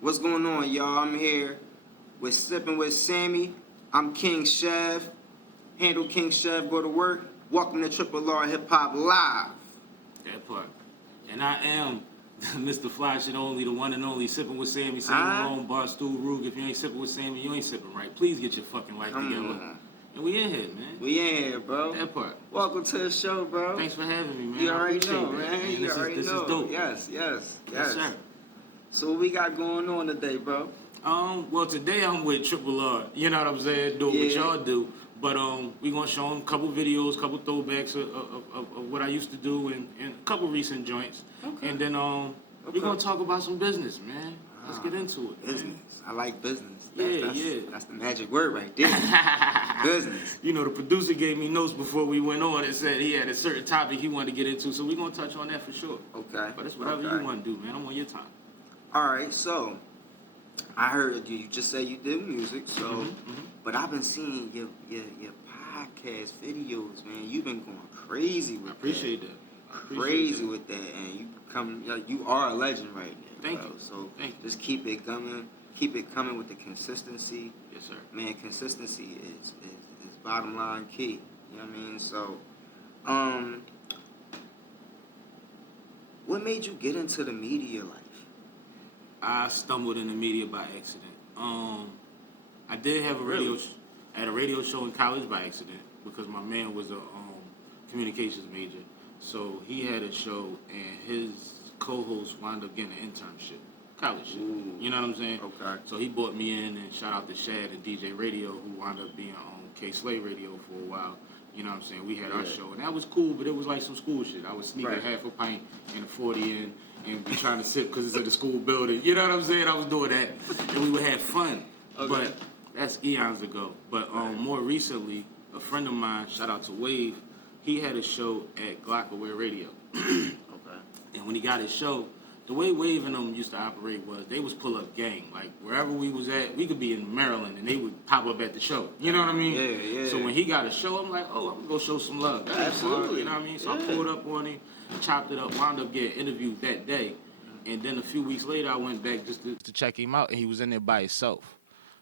What's going on, y'all? I'm here with Sippin Wit Sammie. I'm King Chef. Handle King Chef, go to work. Welcome to RRR Hip Hop Live. That part. And I am Mr. Fly Shit Only, the one and only Sippin Wit Sammie, Sam Malone, Barstool Rug. If you ain't sipping with Sammie, you ain't sipping right. Please get your fucking life together. And we in here, man. We in here, bro. That part. Welcome to the show, bro. Thanks for having me, man. You already know, man. And You already know. This is dope. Yes. Yes, sir. So what we got going on today, bro? Well, today I'm with RRR. You know what I'm saying? Doing what y'all do. But we gonna show them a couple videos, couple throwbacks of what I used to do, and a couple recent joints. Okay. And then we gonna talk about some business, man. Let's get into it. Business. Man. I like business. That's the magic word right there. Business. You know, the producer gave me notes before we went on and said he had a certain topic he wanted to get into, so we gonna touch on that for sure. Okay. But it's whatever you want to do, man. I'm on your time. All right, so I heard you just say you did music, so but I've been seeing your podcast videos, man. You've been going crazy with that. I appreciate that. Crazy with that, and you are a legend right now. Thank you. So just keep it coming with the consistency. Yes, sir. Man, consistency is bottom line key. You know what I mean? So, what made you get into the media life? I stumbled in the media by accident. I did have a radio show in college by accident because my man was a communications major. So he had a show and his co-host wound up getting an internship, college shit. You know what I'm saying? Okay. So he brought me in, and shout out to Shad and DJ Radio, who wound up being on K-Slay Radio for a while. You know what I'm saying? We had our show, and that was cool, but it was like some school shit. I was sneaking half a pint and a 40 and be trying to sip because it's at the school building. You know what I'm saying? I was doing that, and we would have fun. Okay. But that's eons ago. But more recently, a friend of mine, shout out to Wave, he had a show at Glockaware Radio. Okay. And when he got his show, the way Wave and them used to operate was they was pull up gang. Like wherever we was at, we could be in Maryland and they would pop up at the show. You know what I mean? Yeah. So when he got a show, I'm like, oh, I'm gonna go show some love. Absolutely. You know what I mean? So I pulled up on him, chopped it up, wound up getting interviewed that day. And then a few weeks later, I went back just to check him out, and he was in there by himself.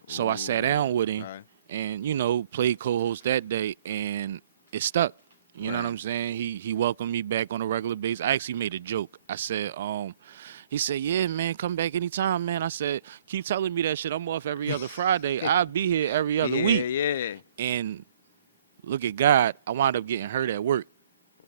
So I sat down with him and, you know, played co-host that day, and it stuck. You know what I'm saying? He welcomed me back on a regular basis. I actually made a joke. I said, he said, yeah, man, come back anytime, man. I said, keep telling me that shit. I'm off every other Friday. I'll be here every other week. Yeah. And look at God, I wound up getting hurt at work.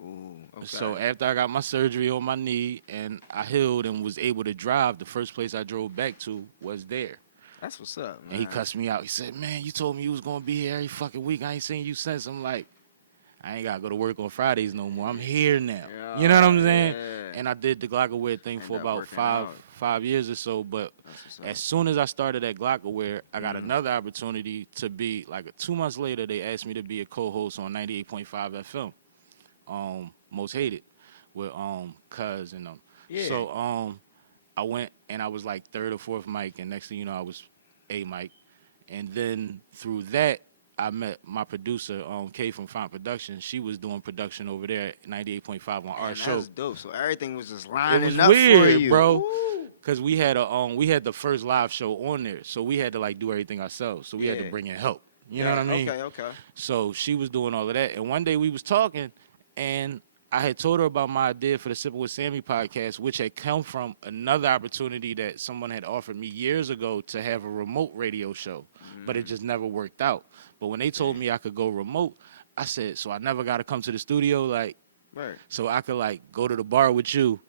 Ooh, okay. So after I got my surgery on my knee and I healed and was able to drive, the first place I drove back to was there. That's what's up, man. And he cussed me out. He said, man, you told me you was going to be here every fucking week. I ain't seen you since. I'm like, I ain't got to go to work on Fridays no more. I'm here now. You know what I'm saying? And I did the Glockaware thing for about five years or so. But as soon as I started at Glockaware, I got another opportunity to be, like 2 months later, they asked me to be a co-host on 98.5 FM, Most Hated, with Cuz and them. Yeah. So I went and I was like third or fourth mic, and next thing you know, I was a mic. And then through that, I met my producer, Kay from Font Production. She was doing production over there at 98.5 on our show. That's dope. So everything was just lining it was up weird, for you, bro. Because we had the first live show on there, so we had to like do everything ourselves. So we had to bring in help. You know what I mean? Okay. So she was doing all of that, and one day we was talking, and I had told her about my idea for the Sippin Wit Sammie podcast, which had come from another opportunity that someone had offered me years ago to have a remote radio show, but it just never worked out. But when they told me I could go remote, I said, so I never got to come to the studio, like, so I could like go to the bar with you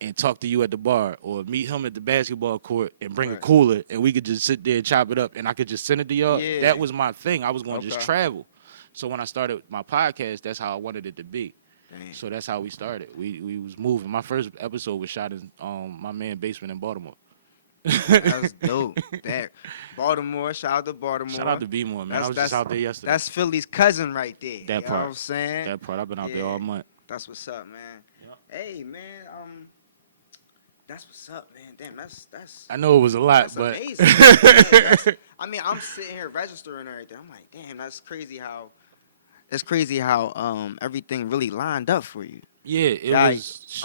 and talk to you at the bar, or meet him at the basketball court and bring a cooler, and we could just sit there and chop it up, and I could just send it to y'all. Yeah. That was my thing. I was going to just travel. So when I started my podcast, that's how I wanted it to be. Dang. So that's how we started. We was moving. My first episode was shot in my man's basement in Baltimore. That's dope. That Baltimore, shout out to Baltimore. Shout out to B-More, man. I was just out there yesterday. That's Philly's cousin right there. That you part. Know what I'm saying? That part. I've been out there all month. That's what's up, man. Yep. Hey, man. That's what's up, man. Damn, that's. I know it was a lot, that's but amazing. I mean, I'm sitting here registering everything. I'm like, damn, that's crazy how. It's crazy how everything really lined up for you. Yeah, it was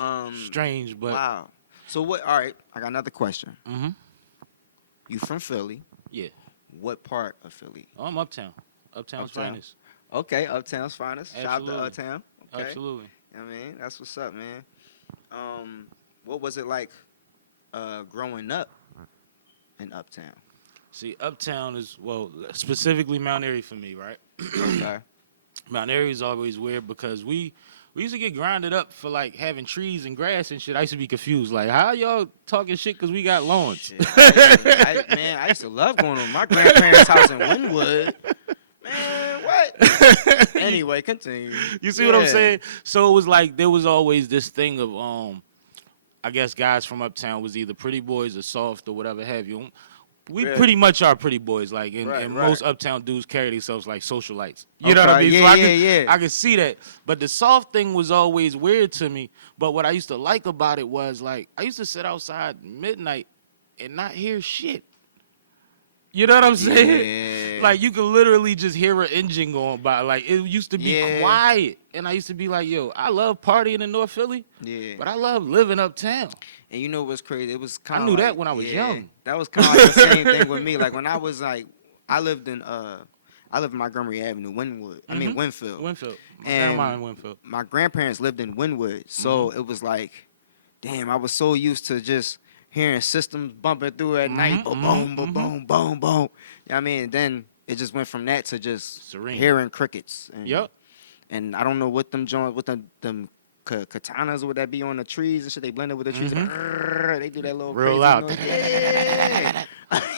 strange, but wow. So what? All right, I got another question. You from Philly? Yeah. What part of Philly? I'm Uptown. Uptown's Uptown. finest. Okay, Uptown's finest. Shout out Absolutely. to Uptown. Okay. Absolutely. I mean, that's what's up, man. What was it like growing up in Uptown? See, Uptown is, well, specifically Mount Airy for me, right? Okay. Mount Airy is always weird because we used to get grinded up for like having trees and grass and shit. I used to be confused, like, how y'all talking shit because we got lawns? Shit, I used to love going to my grandparents' house in Wynwood. Man, what? Anyway, continue. You see what I'm saying? So it was like there was always this thing of I guess guys from Uptown was either pretty boys or soft or whatever have you. We pretty much are pretty boys, like, and most Uptown dudes carry themselves like socialites. You know what I mean? Yeah, I could see that. But the soft thing was always weird to me. But what I used to like about it was, like, I used to sit outside midnight and not hear shit. You know what I'm saying? Yeah. Like, you could literally just hear an engine going by. Like, it used to be quiet. And I used to be like, yo, I love partying in North Philly. Yeah. But I love living uptown. And you know what's crazy? It was kind I of knew that when I was young. That was kind of like the same thing with me. Like, when I was like, I lived in Montgomery Avenue, Wynwood. I mean, Winfield. Winfield. And grandma in Winfield. my grandparents lived in Wynwood. So it was like, damn, I was so used to just hearing systems bumping through at night. Boom, boom, boom, boom, boom, boom. You know what I mean? And then it just went from that to just hearing crickets. And, and I don't know what them joints, what them katanas would that be on the trees and shit. They blended with the trees. They do that little real crazy loud. noise.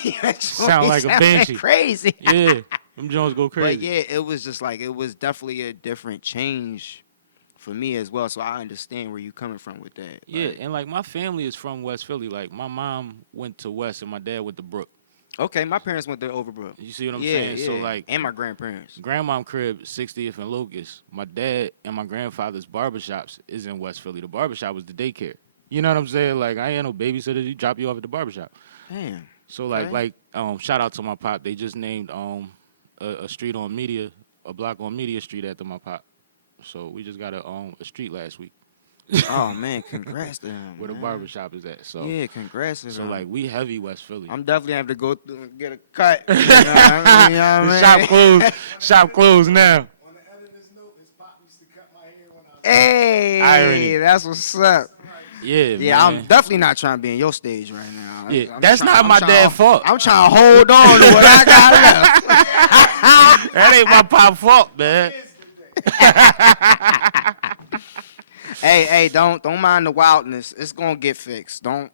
Yeah. Sound like a banshee. Crazy. Yeah. Them Jones go crazy. But yeah, it was just like, it was definitely a different change for me as well. So I understand where you coming from with that. Yeah, and like my family is from West Philly. Like my mom went to West and my dad went to Brook. Okay, my parents went to Overbrook. You see what I'm saying? Yeah. So like, and my grandparents. Grandmom crib, 60th and Locust. My dad and my grandfather's barbershops is in West Philly. The barbershop was the daycare. You know what I'm saying? Like I ain't no babysitter. You drop you off at the barbershop. Damn. So like shout out to my pop. They just named a street on Media, a block on Media Street after my pop. So we just got a street last week. Oh man, congrats to him. Where the barbershop is at. So yeah, congrats to him. So like we heavy West Philly. I'm definitely have to go through and get a cut. You know what I mean? You know what I mean? Shop closed now. On the editor's note, his pop used to cut my hair when I was Hey, that's what's up. Yeah, Yeah, man. I'm definitely not trying to be in your stage right now. Yeah, that's not my dad's fault. I'm trying to hold on to what I got left. That ain't my pop fault, man. Hey, don't mind the wildness. It's gonna get fixed. Don't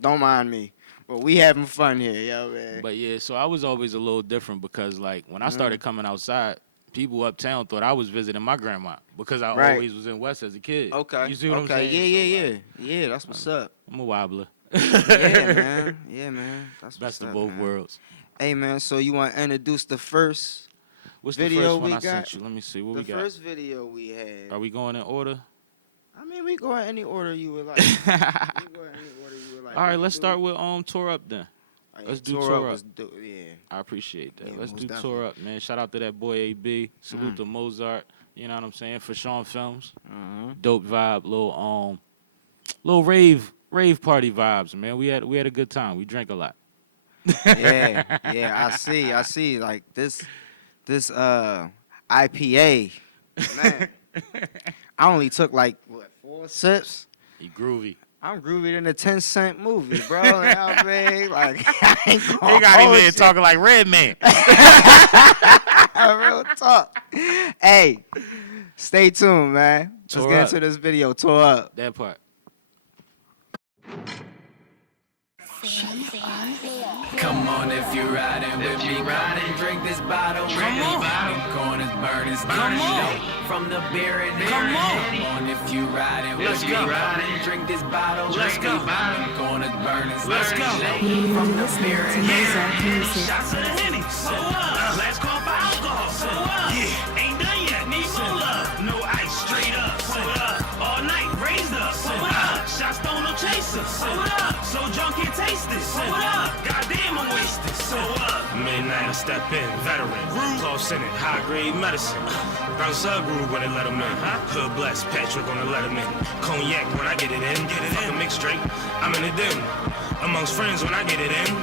mind me. But we having fun here, yo, man. But yeah, so I was always a little different because like when I started coming outside, people uptown thought I was visiting my grandma because I always was in West as a kid. Okay. You see what I'm saying? Yeah, that's what's up. I'm a wobbler. Yeah, man. That's Best what's of up, both man. worlds. Hey, man, so you want to introduce the first What's video the first one we I got? sent you? Let me see what The we got. first video we had. Are we going in order? I mean, we go in any order you would like. All right, let's start with Tore Up then. Let's do Tore Up. Yeah. I appreciate that. Yeah, Let's most do definitely. Tore Up, man. Shout out to that boy AB. Salute to Mozart. You know what I'm saying? For Sean Films. Dope vibe, little rave party vibes, man. We had a good time. We drank a lot. Yeah, I see. Like this IPA, man. I only took like 4 sips. You groovy. I'm groovier than a 10-cent movie, bro. I mean, like, I ain't They gonna got him hold in you. talking like Red Man. Real talk. Hey, stay tuned, man. Let's Tore get Up. into this video. Tore Up. That part. Come on if you're riding with me, drink this bottle. Come on, corners burning, Come on. from the beer and Come on. Come on if you riding with Let's me, go. drink this bottle. Let's go. Corners burning, Let's go. from the beer and Shots of the Henny. So what? Last call for alcohol. So what? Yeah. Ain't done yet. Need more love. No ice. Straight up. So what? All night. Raised up. So what? Shots thrown, no chaser. So what? So drunk can't taste it. So what? Goddamn, I'm wasted. So what? Midnight, I step in. Veteran. Close in it. High grade medicine. Brown sub groove when they let him in. Hood blessed. Patrick on the let him in. Cognac when I get it in. Fuck a mix straight. I'm in the den. Amongst friends when I get it in.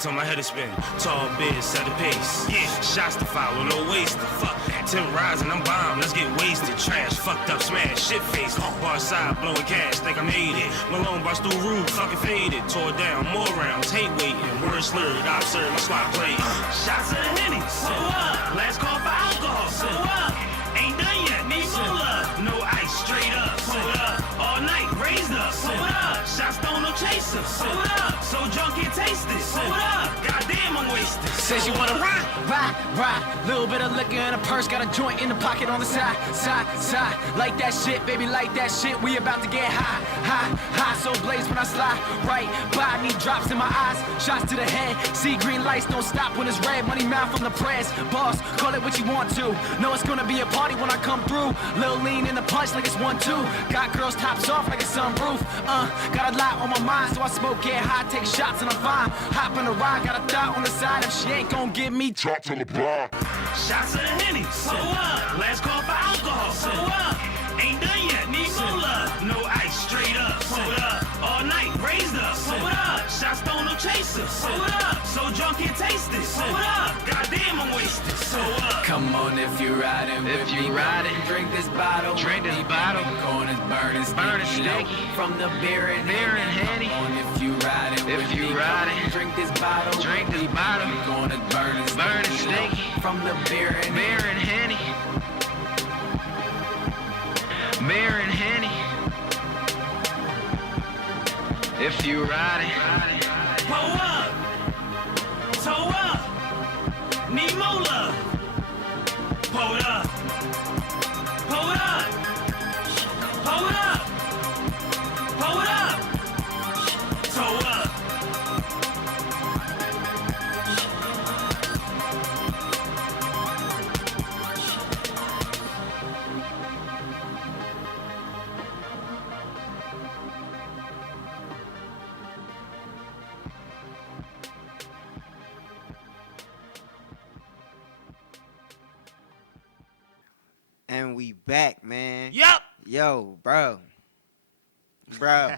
Till my head is spin. Tall bids, set the pace. Yeah, shots to follow, no wasted. Fuck that. 10 rides and I'm bomb. Let's get wasted. Trash, fucked up, smash, shit faced. Bar side, blowing cash, think I made it. Malone bust through roof, fucking faded. Tore down, more rounds, hate waiting. Word slurred, I observed my slot play. Shots of the Henny, so what? Last call for alcohol, so what? Ain't done yet, need more love. No ice, straight up, so up. All night, raised up, so up. Shots thrown, no chaser, so up. So drunk, can't taste it, so up. Goddamn, I'm wasted. Says you wanna ride, ride, ride. Little bit of liquor in a purse, got a joint in the pocket on the side, side, side. Like that shit, baby, like that shit. We about to get high, high, high. So blaze when I slide right by. Need drops in my eyes, shots to the head. See green lights, don't stop when it's red. Money mouth from the press, boss, call it what you want to. Know it's gonna be a party when I come through. Little lean in the punch like it's 1-2. Got girls tops off like a sunroof. Got a lot on my mind, so I smoke, get high, take shots and I'm fine. Hop in the ride, got a thought on the side. If she ain't gon' give me Drop to the bar. Shots of the Henny, so what? Last call for alcohol, so what? Ain't done yet, need more love. No ice, straight up, so up. All night, raised up, so up. Shots thrown, no chaser, so up. So drunk, can't taste it, so up. Goddamn, I'm wasted, so up. Come on if you're riding with me, riding, drink this bottle. Drink this bottle. Corners burning, Burning sticky, sticky. from the beer and Henny. Come on if you riding with you me, riding, drink this bottle. drink this bottle. Corners burning, Burning sticky. from the beer and Henny. Beer and Henny. If you riding. Pull up. Toe up. Need more love. Pull it up. Pull it up. Pull it up. Pull it up. Toe up. And we back, man. Yep. Yo, bro. Bro.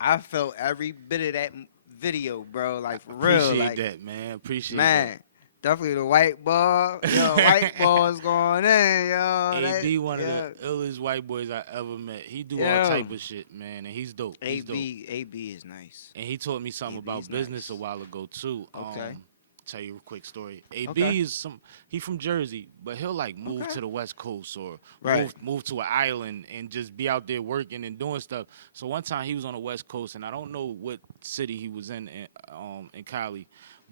I felt every bit of that video, bro. Like, for real. Appreciate Like, that, man. Appreciate man, definitely the white ball. Yo, white ball's going in, yo. that. AD, That- one yo. of the illest white boys I ever met. He do Yo. all type of shit, man, and he's dope. He's dope. AB is nice. And he taught me something AB's about business nice. a while ago too. Okay. Tell you a quick story. AB Okay. is he from Jersey, but he'll like move Okay. to the West Coast or Right. move to an island and just be out there working and doing stuff. So one time he was on the West Coast, and I don't know what city he was in Cali,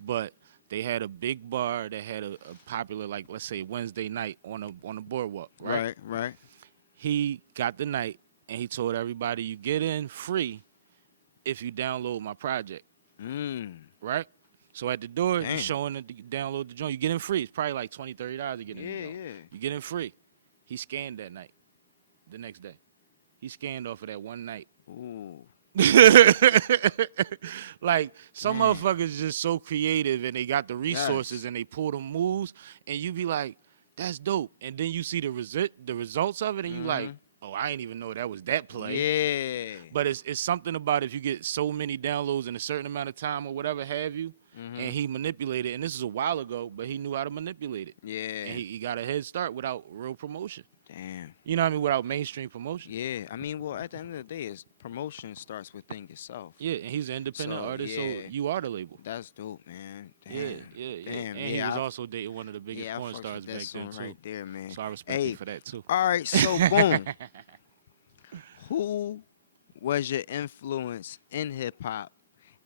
but they had a big bar that had a popular, like, let's say Wednesday night on the boardwalk, right? Right. He got the night and he told everybody, you get in free if you download my project, right? So at the door, Damn. you're showing that you download the joint. You get in free. It's probably like $20, $30 to get in the joint. Yeah. You get in free. He scanned that night, the next day. He scanned off of that one night. Ooh. Like, some motherfuckers just so creative and they got the resources and they pull the moves, and you be like, that's dope. And then you see the results of it, and you like, oh, I ain't even know that was that play. Yeah. But it's something about if you get so many downloads in a certain amount of time or whatever have you, and he manipulated, and this is a while ago, but he knew how to manipulate it. Yeah. And he got a head start without real promotion. Damn. You know what I mean? Without mainstream promotion. Yeah. I mean, well, at the end of the day, it's promotion starts within yourself. Yeah, and he's an independent So, artist, so yeah. you are the label. That's dope, man. Damn. Yeah. Damn. And he was I- also dating one of the biggest I porn fucks stars with that back then, song too. right there, man. So I respect Hey, you for that, too. All right, so boom. Who was your influence in hip hop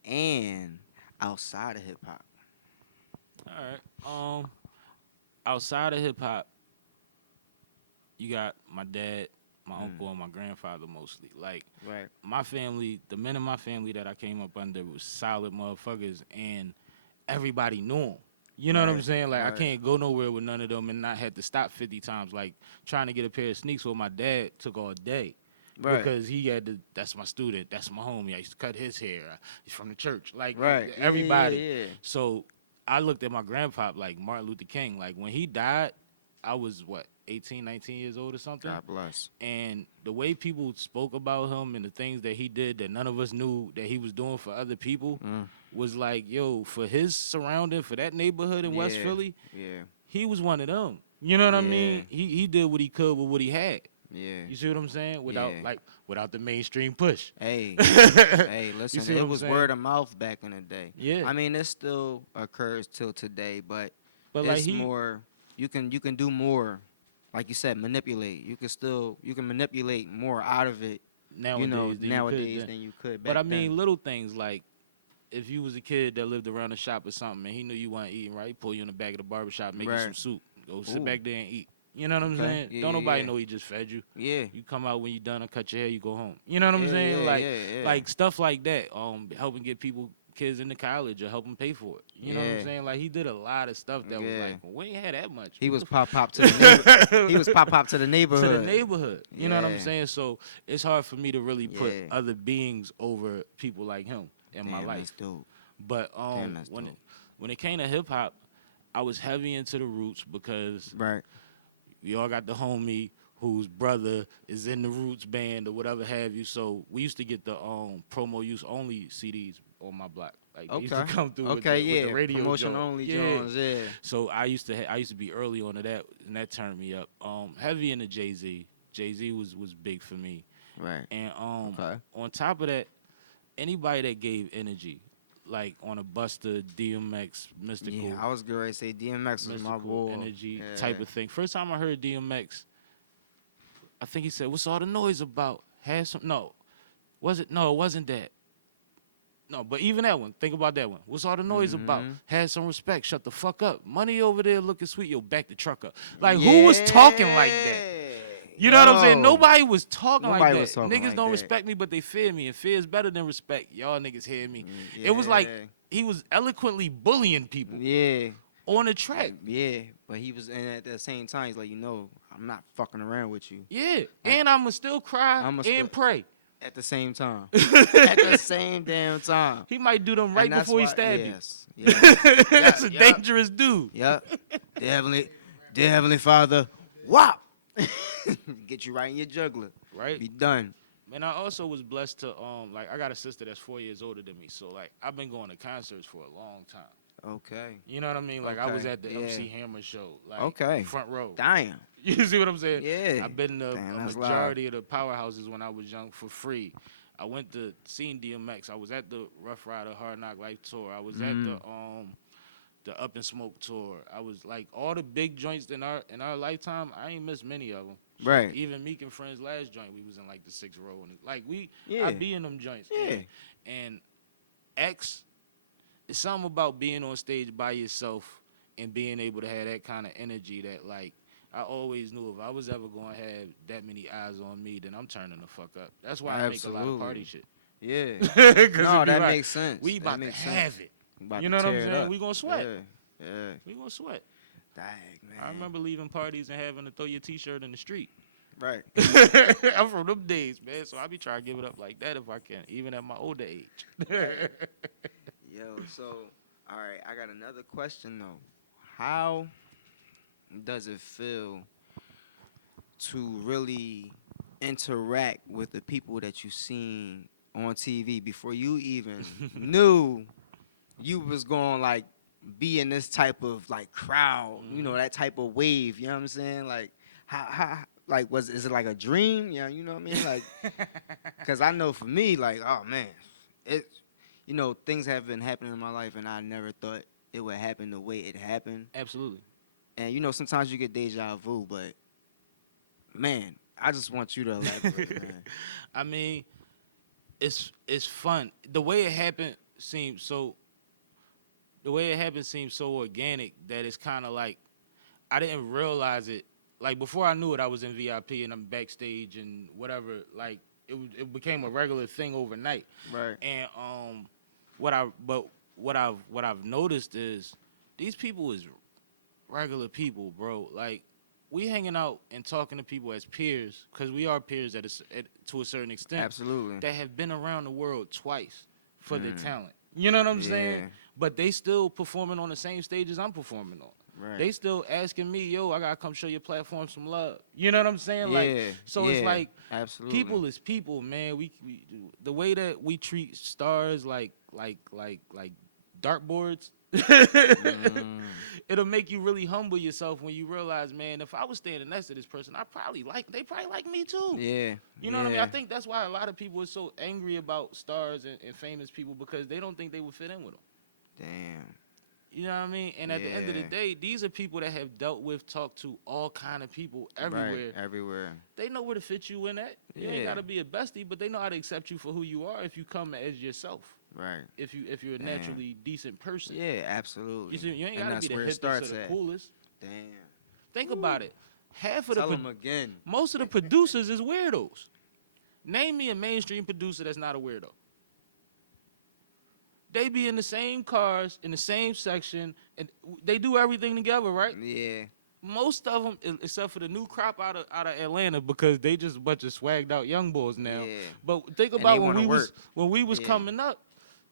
and outside of hip hop? All right. Outside of hip hop, you got my dad, my uncle, and my grandfather mostly. Like, Right. my family, the men in my family that I came up under was solid motherfuckers, and everybody knew them. You know what I'm Right, saying? Like, I right. can't go nowhere with none of them and not have to stop 50 times. Like, trying to get a pair of sneaks with my dad took all day. Right. Because he had to, that's my student, that's my homie. I used to cut his hair. He's from the church. Like, Right. everybody. Yeah. So I looked at my grandpa like Martin Luther King. Like, when he died, I was, 8 18, 19 years old or something. God bless. And the way people spoke about him and the things that he did that none of us knew that he was doing for other people was like, yo, for his surrounding, for that neighborhood in West Philly, he was one of them. You know what I mean? He did what he could with what he had. Yeah. You see what I'm saying? Without the mainstream push. Hey, hey, listen, see what it I'm was saying? word of mouth back in the day. Yeah. I mean, it still occurs till today, but But it's like more. You can do more. Like you said, manipulate. You can manipulate more out of it. nowadays, Than you could back But I mean, then. little things like if you was a kid that lived around the shop or something and he knew you weren't eating right, he pull you in the back of the barbershop, make you some Right. soup. Go sit Ooh. back there and eat. You know what I'm Okay. saying? Yeah, Don't yeah, nobody yeah. know he just fed you. Yeah. You come out when you done and cut your hair, you go home. You know what I'm Yeah, saying? yeah, Like yeah. like stuff like that. Helping get kids into college or help them pay for it. You know what I'm Yeah. saying? Like he did a lot of stuff that was Yeah. like, well, we ain't had that much. He What was the pop to the neighbor. He was pop to the neighborhood. to the neighborhood. You know what I'm Yeah. saying? So it's hard for me to really put Yeah. other beings over people like him in my Damn, life. that's dope. But Damn, that's when dope. when it came to hip hop, I was heavy into the roots because Right. we all got the homie whose brother is in the Roots band or whatever have you. So we used to get the promo use only CDs on my block. Like they used to Okay. come through Okay. with the radio Promotion joint. only. Yeah. Jones. Yeah. So I used to be early on to that, and that turned me up. Heavy into Jay-Z. Jay-Z was big for me. Right. And Okay. on top of that, anybody that gave energy, like on a Buster, DMX, Mystical, Yeah, I was going to say DMX was my mystical boy. energy Yeah. type of thing. First time I heard DMX, I think he said, "What's all the noise about?" Had some no, was it? No, it wasn't that. No, but even that one, think about that one. What's all the noise about? Mm-hmm. Had some respect. Shut the fuck up. Money over there looking sweet. Yo, back the truck up. Like who was talking like that? You know what I'm saying? Yo. Nobody was talking like Nobody that. was talking Niggas like don't that. respect me, but they fear me, and fear is better than respect. Y'all niggas hear me. It was like Yeah. he was eloquently bullying people Yeah. on the track. Yeah. But he was, and at the same time, he's like, I'm not fucking around with you. Yeah, and I'ma still cry I'ma and still- pray. At the same time. At the same damn time. He might do them right And that's before he why- stab yes. you. Yes. That's a Yup. dangerous dude. Yep. Dear Heavenly Father, whop! Get you right in your juggler. Right. Be done. And I also was blessed to I got a sister that's 4 years older than me, so like I've been going to concerts for a long time. Okay. You know what I mean? Like I was Okay, at the yeah. MC Hammer show, like Okay. front row. Damn. You see what I'm saying? Yeah. I've been to Damn, a that's majority of the powerhouses when I was young for free. I went to seeing DMX. I was at the Rough Rider Hard Knock Life tour. I was at the Up and Smoke tour. I was like all the big joints in our lifetime. I ain't missed many of them. Right. Even Meek and Friends last joint, we was in like the 6th row, and like Yeah. I be in them joints. Yeah. And X, it's something about being on stage by yourself and being able to have that kind of energy that like I always knew if I was ever gonna have that many eyes on me, then I'm turning the fuck up. That's why I make a lot of party shit. Yeah. 'Cause No, it'd be that like, makes sense. We That about to makes have sense. it. We about You to know what I'm tear it saying? up. We gonna sweat. Yeah. We gonna sweat. Dang, man. I remember leaving parties and having to throw your T-shirt in the street. Right. I'm from them days, man. So I be trying to give it up like that if I can, even at my older age. Yo, so, all right, I got another question, though. How does it feel to really interact with the people that you seen on TV before you even knew you was going, like, be in this type of, like, crowd, that type of wave, you know what I'm saying? Like, how like, is it like a dream? Yeah, you know what I mean? Like, because I know for me, like, oh, man, things have been happening in my life, and I never thought it would happen the way it happened. Absolutely. And, sometimes you get deja vu, but, man, I just want you to elaborate, man. I mean, it's fun. The way it happened seems so organic that it's kind of like I didn't realize it. Like before I knew it, I was in VIP and I'm backstage and whatever. Like it became a regular thing overnight. Right. And what I've noticed is these people is regular people, bro. Like we hanging out and talking to people as peers because we are peers to a certain extent. Absolutely. That have been around the world twice for their talent. You know what I'm saying? But they still performing on the same stage as I'm performing on. Right. They still asking me, yo, I gotta come show your platform some love. You know what I'm saying? Yeah, Like, so it's yeah, like absolutely. people is people, man. We the way that we treat stars like dartboards. It'll make you really humble yourself when you realize, man, if I was standing next to this person, they probably like me too. Yeah. You know what I mean? I think that's why a lot of people are so angry about stars and famous people, because they don't think they would fit in with them. Damn. You know what I mean? And at the end of the day, these are people that have dealt with, talked to all kind of people everywhere. Right, everywhere. They know where to fit you in at. You ain't gotta be a bestie, but they know how to accept you for who you are if you come as yourself. Right. If you're a naturally decent person. Yeah, absolutely. You see, you ain't And gotta that's be the where it hippest starts or the at. coolest. Damn. Think about it. Half of Tell the them again. most of the producers is weirdos. Name me a mainstream producer that's not a weirdo. They be in the same cars, in the same section, and they do everything together, right? Yeah. Most of them, except for the new crop out of Atlanta, because they just a bunch of swagged out young boys now. Yeah. But think And about they when wanna we was Yeah. coming up,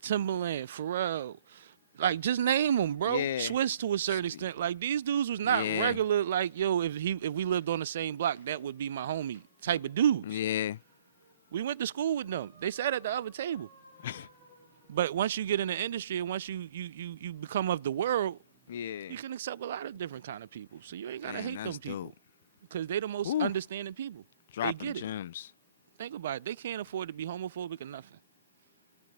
Timberland, Pharrell, like just name them, bro. Yeah. Swiss to a certain extent. Like these dudes was not Yeah. regular. Like yo, if we lived on the same block, that would be my homie type of dudes. Yeah. We went to school with them. They sat at the other table. But once you get in the industry and once you become of the world, Yeah. you can accept a lot of different kind of people. So you ain't gotta Damn, hate them that's people, dope. because they the most Ooh. understanding people. Dropping they get it. gems. Think about it. They can't afford to be homophobic or nothing.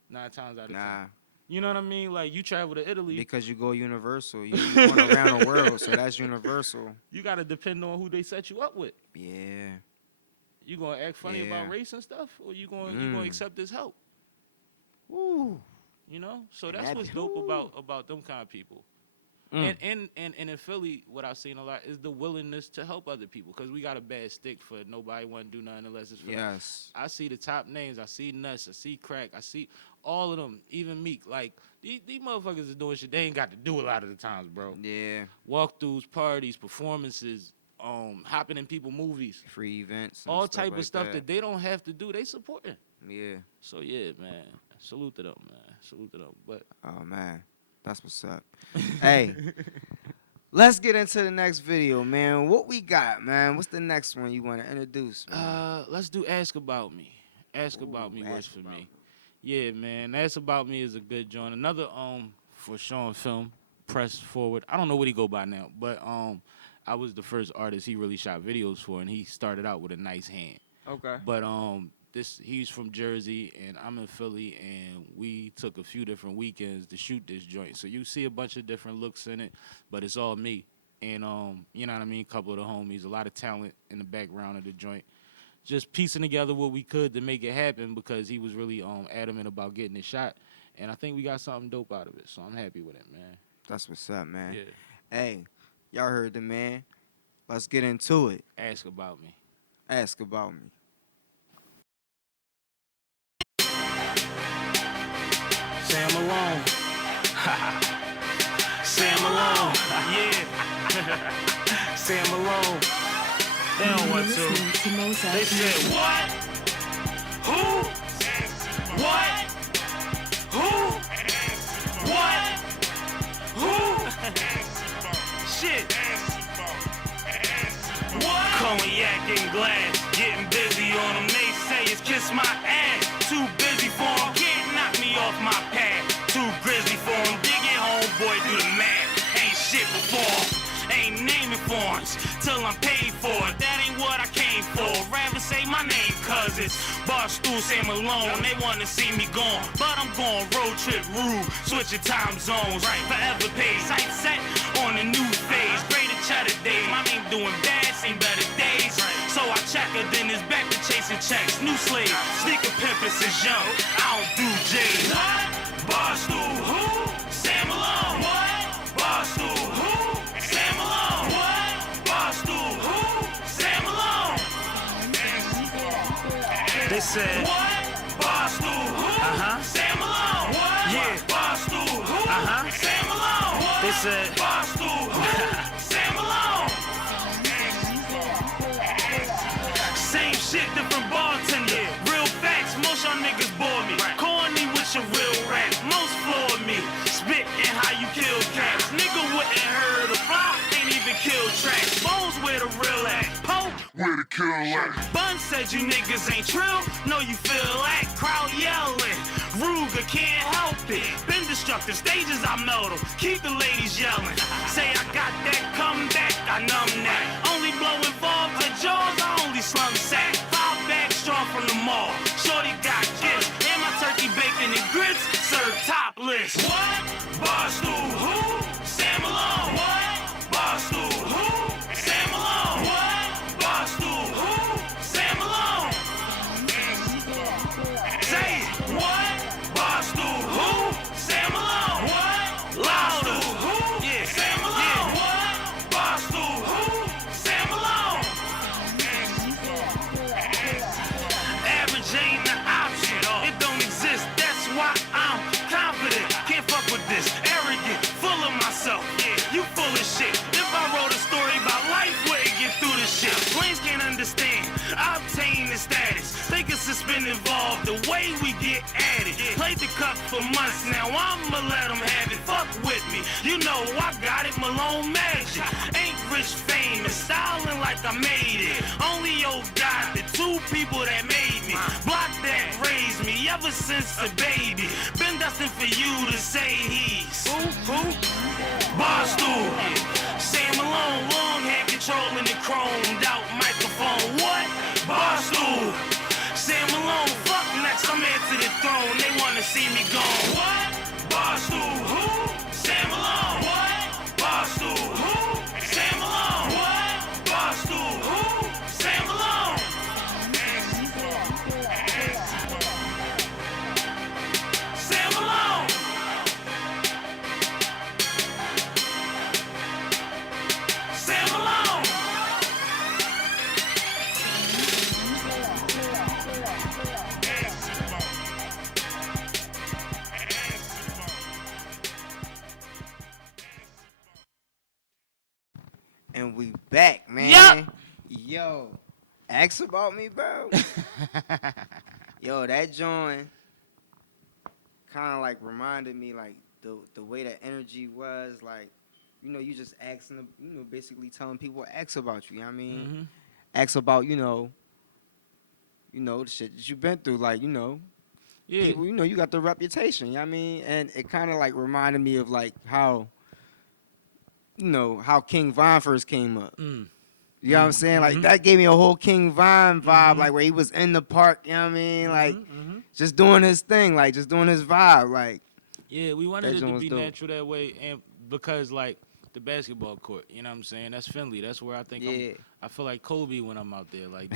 9 times out of 10. Nah. You know what I mean? Like you travel to Italy, Because you go universal. You going around the world, so that's universal. you gotta depend on who they set you up with. Yeah. You gonna act funny Yeah. about race and stuff, or you gonna accept this help? Woo. You know, so that's That- what's dope Ooh. about them kind of people. Mm. And in Philly, what I've seen a lot is the willingness to help other people, because we got a bad stick for nobody want to do nothing unless it's for them. Yes. I see the top names. I see Nuts. I see Crack. I see all of them, even Meek. Like these motherfuckers is doing shit they ain't got to do a lot of the times, bro. Yeah. Walkthroughs, parties, performances, hopping in people movies, Free events. And all stuff type like of stuff that they don't have to do. They supporting. Yeah. So yeah, man. Salute to them, man. Salute to them. But Oh man, that's what's up. Hey, let's get into the next video, man. What we got, man? What's the next one you want to introduce? Man? let's do Ask About Me. Ask About Me works for me. Yeah, man. Ask About Me is a good joint. Another for showing film, Press Forward. I don't know what he go by now, but I was the first artist he really shot videos for, and he started out with a nice hand. Okay. But he's from Jersey and I'm in Philly, and we took a few different weekends to shoot this joint. So you see a bunch of different looks in it, but it's all me. And you know what I mean? A couple of the homies, a lot of talent in the background of the joint. Just piecing together what we could to make it happen, because he was really adamant about getting it shot. And I think we got something dope out of it. So I'm happy with it, man. That's what's up, man. Yeah. Hey, y'all heard the man. Let's get into it. Ask About Me. Ask About Me. Sam Malone. Sam Malone. Yeah. Sam Malone. They don't want to. They said, what? Who? What? Who? What? Who? Shit. What? Cognac and glass. Getting busy on them. They say it's kiss my ass. Too busy for them. Can't knock me off my path. Too grizzly for them. Digging homeboy do the math. Ain't shit before. Ain't naming forms till I'm paid for it. That ain't what I came for. Rather say my name, cause it's Barstool Sam Malone. They wanna see me gone, but I'm going road trip rude. Switching time zones, right? Forever paid. Sight set on a new phase. Greater cheddar days. My name doing bad, seen better days. So I check her, then it's back to chasing checks. New slave, sneaker pimpin' since young. I don't do J's. What? Barstool who? Sam Malone. What? Barstool who? Sam Malone. What? Barstool who? Sam Malone. They said, what? Barstool who? Sam Malone. What? Yeah. Barstool who? Sam Malone. What? They said, Barstool who? Sam Malone. Same shit, different bartender. Real facts, most y'all niggas bore me. Corny with your real rap, most floor me. Spit and how you kill cats. Nigga wouldn't heard a fly. even kill tracks. Bones where the real at. Pope, Where the kill at? Bun said you niggas ain't trill. No, you feel like crowd yelling. Ruger can't help it. Been destructive stages, I melt 'em. Keep the ladies yelling. Say I got that comeback, I numb that. Only blowing involved the jaws, I only slum sack. 5 bags strong from the mall. Shorty got gifts. And my turkey bacon and grits served topless. What? Barstool who? Sam Malone. What? Barstool who? Sam Malone. What? Barstool who? Sam Malone. Say it. What? Barstool who? Sam Malone. What? Louder. Who? Yeah. Sam Malone. Yeah. What? Barstool who? Sam Malone. Average ain't an option. It don't exist. That's why I'm confident. Can't fuck with this. Arrogant. Full of myself. Yeah. You full of shit. If I wrote a story about life, wouldn't get through this shit. Planes can't understand. I obtain the status. Think it's been involved the way we get at it. Played the cup for months now. I'ma let them have it. Fuck with me. You know I got it. Malone magic. Ain't rich famous. Styling like I made it. Only yo got the 2 people that made me. Block that raised me ever since a baby. Been destined for you to say he's who? Barstool. Sam Malone, long hair controlling the chromed out microphone. What? Barstool. Sam Malone, fuck next, I'm heir to the throne. They wanna see me gone. What? Barstool. Who? Sam Malone. What? Barstool. Who? Sam Malone. What? Barstool. Who? Sam Malone. Sam Malone. Sam Malone. And we back, man. Yup. Yo, ask about me, bro. Yo, that joint kind of like reminded me like the way the energy was, like, you know, you just asking, you know, basically telling people ask about you. You know what I mean? Ask about, you know, the shit that you've been through, like, you know. Yeah. People, you know, you got the reputation. You know what I mean? And it kind of like reminded me of like how, you know, how King Von first came up. You know what I'm saying? Like, that gave me a whole King Von vibe, like, where he was in the park, you know what I mean? Like, just doing his thing, like, just doing his vibe, like. Yeah, we wanted That it joint to was be dope. natural that way, and because, like, the basketball court, you know what I'm saying? That's Finley. That's where I think Yeah. I feel like Kobe when I'm out there. Like,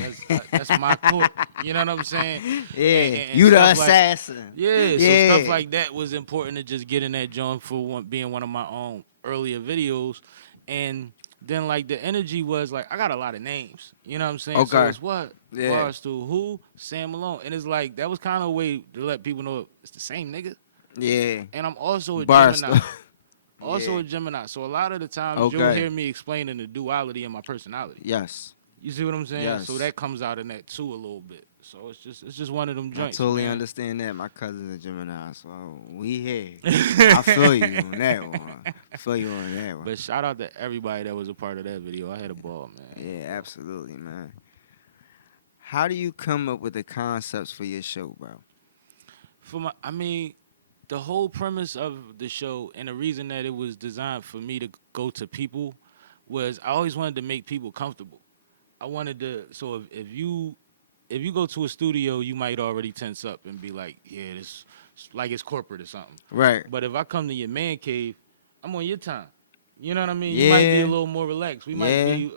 that's my court. You know what I'm saying? Yeah, And you the stuff like- assassin. Yeah, so Yeah. stuff like that was important to just get in that joint for being one of my own earlier videos. And then, like, the energy was, like, I got a lot of names. You know what I'm saying? So Okay. it's what? Yeah. Barstool, who? Sam Malone. And it's like, that was kind of a way to let people know it's the same nigga. Yeah. And I'm also a Barstool. Gemini. Also Yeah. a Gemini. So a lot of the times Okay. you'll hear me explaining the duality in my personality. Yes. You see what I'm saying? Yes. So that comes out in that too a little bit. So it's just one of them I joints. totally man. understand that. My cousin's a Gemini, so we here. I feel you on that one. I feel you on that one. But shout out to everybody that was a part of that video. I had a ball, man. Yeah, absolutely, man. How do you come up with the concepts for your show, bro? I mean, the whole premise of the show and the reason that it was designed for me to go to people was I always wanted to make people comfortable. I wanted to, so if you go to a studio, you might already tense up and be like, yeah, this like it's corporate or something. Right. But if I come to your man cave, I'm on your time. You know what I mean? You might be Yeah. a little more relaxed. We might Yeah. be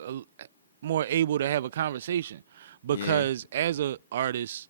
more able to have a conversation. Because as an artist,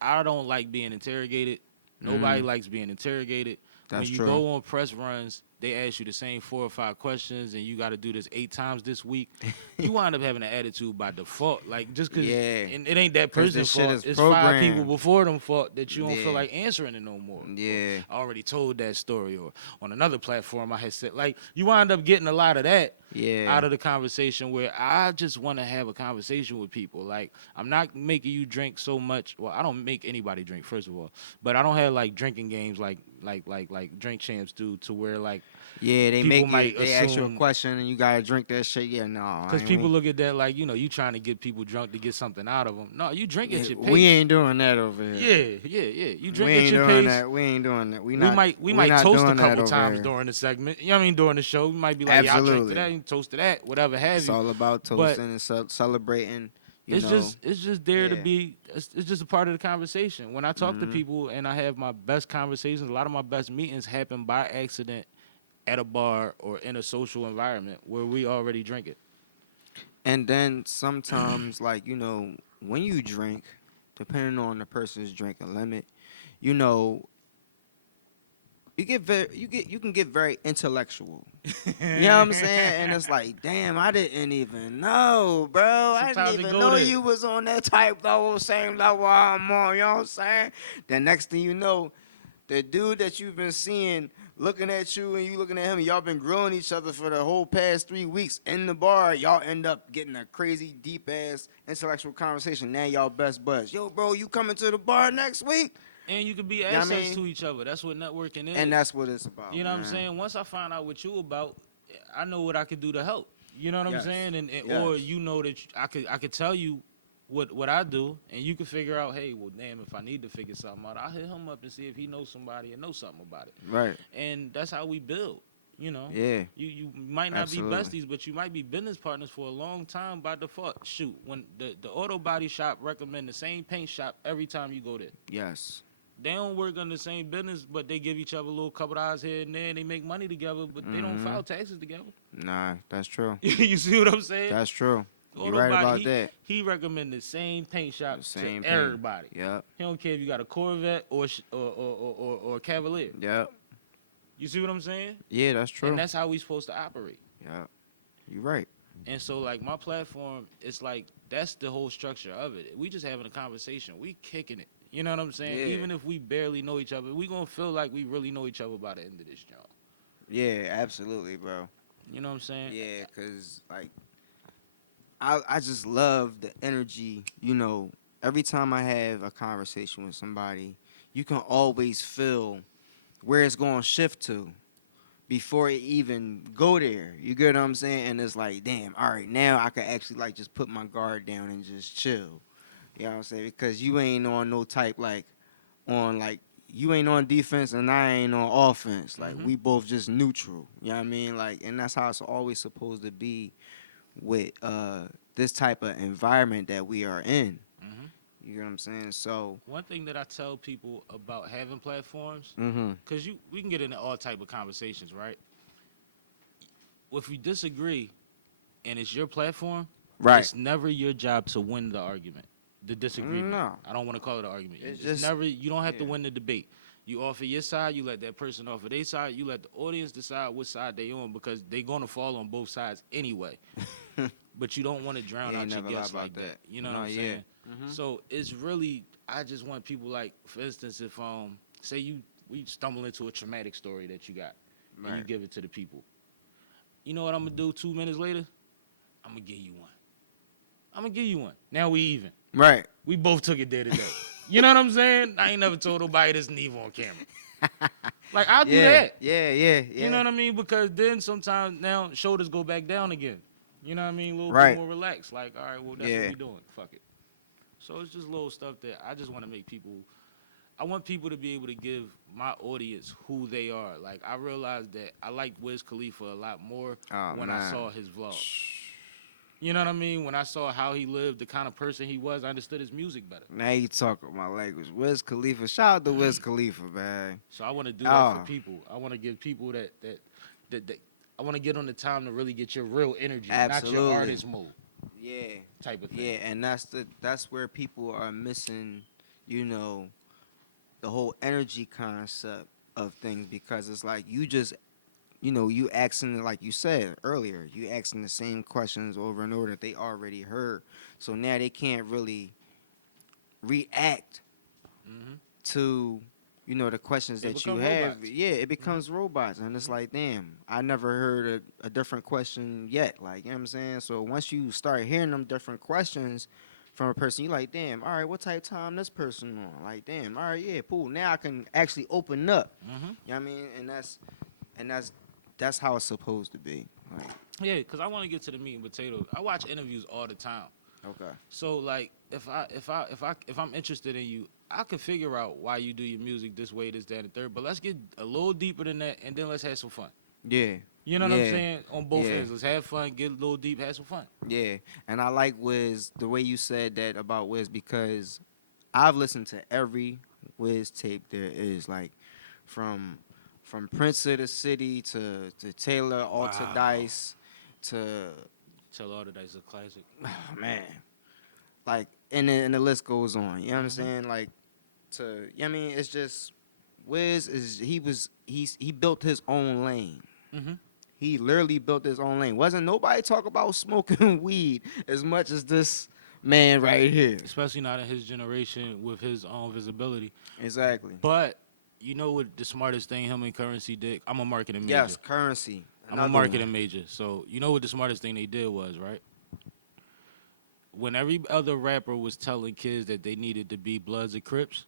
I don't like being interrogated. Nobody likes being interrogated. That's when you true. go on press runs, they ask you the same 4 or 5 questions, and you got to do this 8 times this week. You wind up having an attitude by default, like just because and it ain't that 'Cause person's this shit fault. is It's 5 programmed. people before them fault that you don't Yeah. feel like answering it no more. Yeah. I already told that story, or on another platform I had said, like, you wind up getting a lot of that Yeah. out of the conversation where I just want to have a conversation with people. Like, I'm not making you drink so much. Well, I don't make anybody drink, first of all, but I don't have like drinking games like like Drink Champs do, to where like Yeah, they people make might you, they ask you a assume- question and you gotta drink that shit. Yeah, no, because people look at that like, you know, you trying to get people drunk to get something out of them. No, you drink at your pace. we ain't doing that over here. Yeah. You We drink at ain't your doing pace. that. We ain't doing that. We not, might we might not toast a doing that couple over times here. during the segment. You know what I mean? During the show, we might be like, y'all drink Absolutely. to that, and toast to that, whatever have It's you. all about toasting and celebrating. You know. It's just there to Yeah. be. It's just a part of the conversation. When I talk to Mhm. people and I have my best conversations, a lot of my best meetings happen by accident at a bar or in a social environment where we already drink it. And then sometimes, like, you know, when you drink, depending on the person's drinking limit, you know, you can get very intellectual. You know what I'm saying? And it's like, damn, I didn't even know, bro. I Sometimes didn't it even go know there. you was on that type level, same level I'm on. You know what I'm saying? Then next thing you know, the dude that you've been seeing looking at you and you looking at him, and y'all been grilling each other for the whole past 3 weeks in the bar, y'all end up getting a crazy, deep-ass intellectual conversation. Now y'all best buds. Yo, bro, you coming to the bar next week? And you can be what I assets mean? to each other. That's what networking is. And that's what it's about. You know what I'm man. saying? Once I find out what you about, I know what I could do to help. You know what Yes. I'm saying? And Yes. or you know that I could tell you what I do, and you can figure out, hey, well, damn, if I need to figure something out, I'll hit him up and see if he knows somebody and knows something about it. Right. And that's how we build. You know, Yeah. you might not Absolutely. be besties, but you might be business partners for a long time by default. Shoot, when the auto body shop recommend the same paint shop every time you go there. Yes. They don't work on the same business, but they give each other a little couple dollars here and there, and they make money together, but they don't Mhm. file taxes together. Nah, that's true. You see what I'm saying? That's true. You're Auto right body, about that. He recommend the same paint shop The same to paint. everybody. Yep. He don't care if you got a Corvette or a Cavalier. Yep. You see what I'm saying? Yeah, that's true. And that's how we supposed to operate. Yep. You're right. And so, like, my platform, it's like, that's the whole structure of it. We just having a conversation. We kicking it. You know what I'm saying? Yeah. Even if we barely know each other, we going to feel like we really know each other by the end of this job. Yeah, absolutely, bro. You know what I'm saying? Yeah, because, like, I just love the energy. You know, every time I have a conversation with somebody, you can always feel where it's going to shift to before it even go there. You get what I'm saying? And it's like, damn, all right, now I can actually, like, just put my guard down and just chill. You know what I'm saying? Because you ain't on no type, like, you ain't on defense and I ain't on offense. Like, we both just neutral. You know what I mean? Like, and that's how it's always supposed to be with this type of environment that we are in. Mhm. You get what I'm saying? So, One thing that I tell people about having platforms, mm-hmm. because we can get into all type of conversations, right? If we disagree and it's your platform, Right. it's never your job to win the argument, the disagreement. No. I don't want to call it an argument. It's It's just- never. You don't have to yeah. win the debate. You offer your side, you let that person offer their side, you let the audience decide what side they on, because they're going to fall on both sides anyway. But you don't want to drown You out ain't your never lie guests about like that. that. You know No, what I'm yeah. saying? So it's really, I just want people, like, for instance, if say we stumble into a traumatic story that you got, and you Right. give it to the people. You know what I'm gonna do 2 minutes later? I'm gonna give you one. Now we even. Right. We both took it day to day. You know what I'm saying? I ain't never told nobody this and even on camera. Like, I'll do Yeah. that. Yeah. You know what I mean? Because then sometimes now shoulders go back down again. You know what I mean? A little Right. bit more relaxed. Like, all right, well, that's Yeah. what we doing. Fuck it. So it's just little stuff that I just want to make people. I want people to be able to give my audience who they are. Like, I realized that I liked Wiz Khalifa a lot more Oh, when I man. saw his vlog. You know what I mean? When I saw how he lived, the kind of person he was, I understood his music better. Now you talking my language. Wiz Khalifa. Shout out to Wiz Khalifa, man. So I want to do that for Oh. people. I want to give people that I want to get on the time to really get your real energy, Absolutely. not your artist mode Yeah. type of thing. Yeah, and that's where people are missing, you know, the whole energy concept of things, because it's like you just, you know, you asking, like you said earlier, you asking the same questions over and over that they already heard. So now they can't really react Mhm. to, you know, the questions They that you become have. robots. Yeah, it becomes robots, and it's like, damn, I never heard a different question yet. Like, you know what I'm saying? So once you start hearing them different questions from a person. You like, damn, all right, what type of time this person on? Like, damn, all right, yeah, cool. Now I can actually open up. You know what I mean? And that's how it's supposed to be. Like, Yeah, because I want to get to the meat and potatoes. I watch interviews all the time. okay. So like, if I'm interested in you, I could figure out why you do your music this way, this, that, and the third. But let's get a little deeper than that, and then let's have some fun. Yeah. You know what I'm Yeah. saying? On both Yeah. ends, let's have fun, get a little deep, have some fun. Yeah, and I like Wiz, the way you said that about Wiz, because I've listened to every Wiz tape there is, like from Prince of the City to Taylor, Alter Dice to Tell all that is a classic. man, like and the list goes on. You know what I'm saying? Like I mean, it's just Wiz is he built his own lane. He literally built his own lane. Wasn't nobody talk about smoking weed as much as this man right here. Especially not in his generation with his own visibility. Exactly. But you know what the smartest thing him and Currency did? I'm a marketing major. Yes, Currency. I'm a marketing major. So you know what the smartest thing they did was, right? When every other rapper was telling kids that they needed to be Bloods or Crips,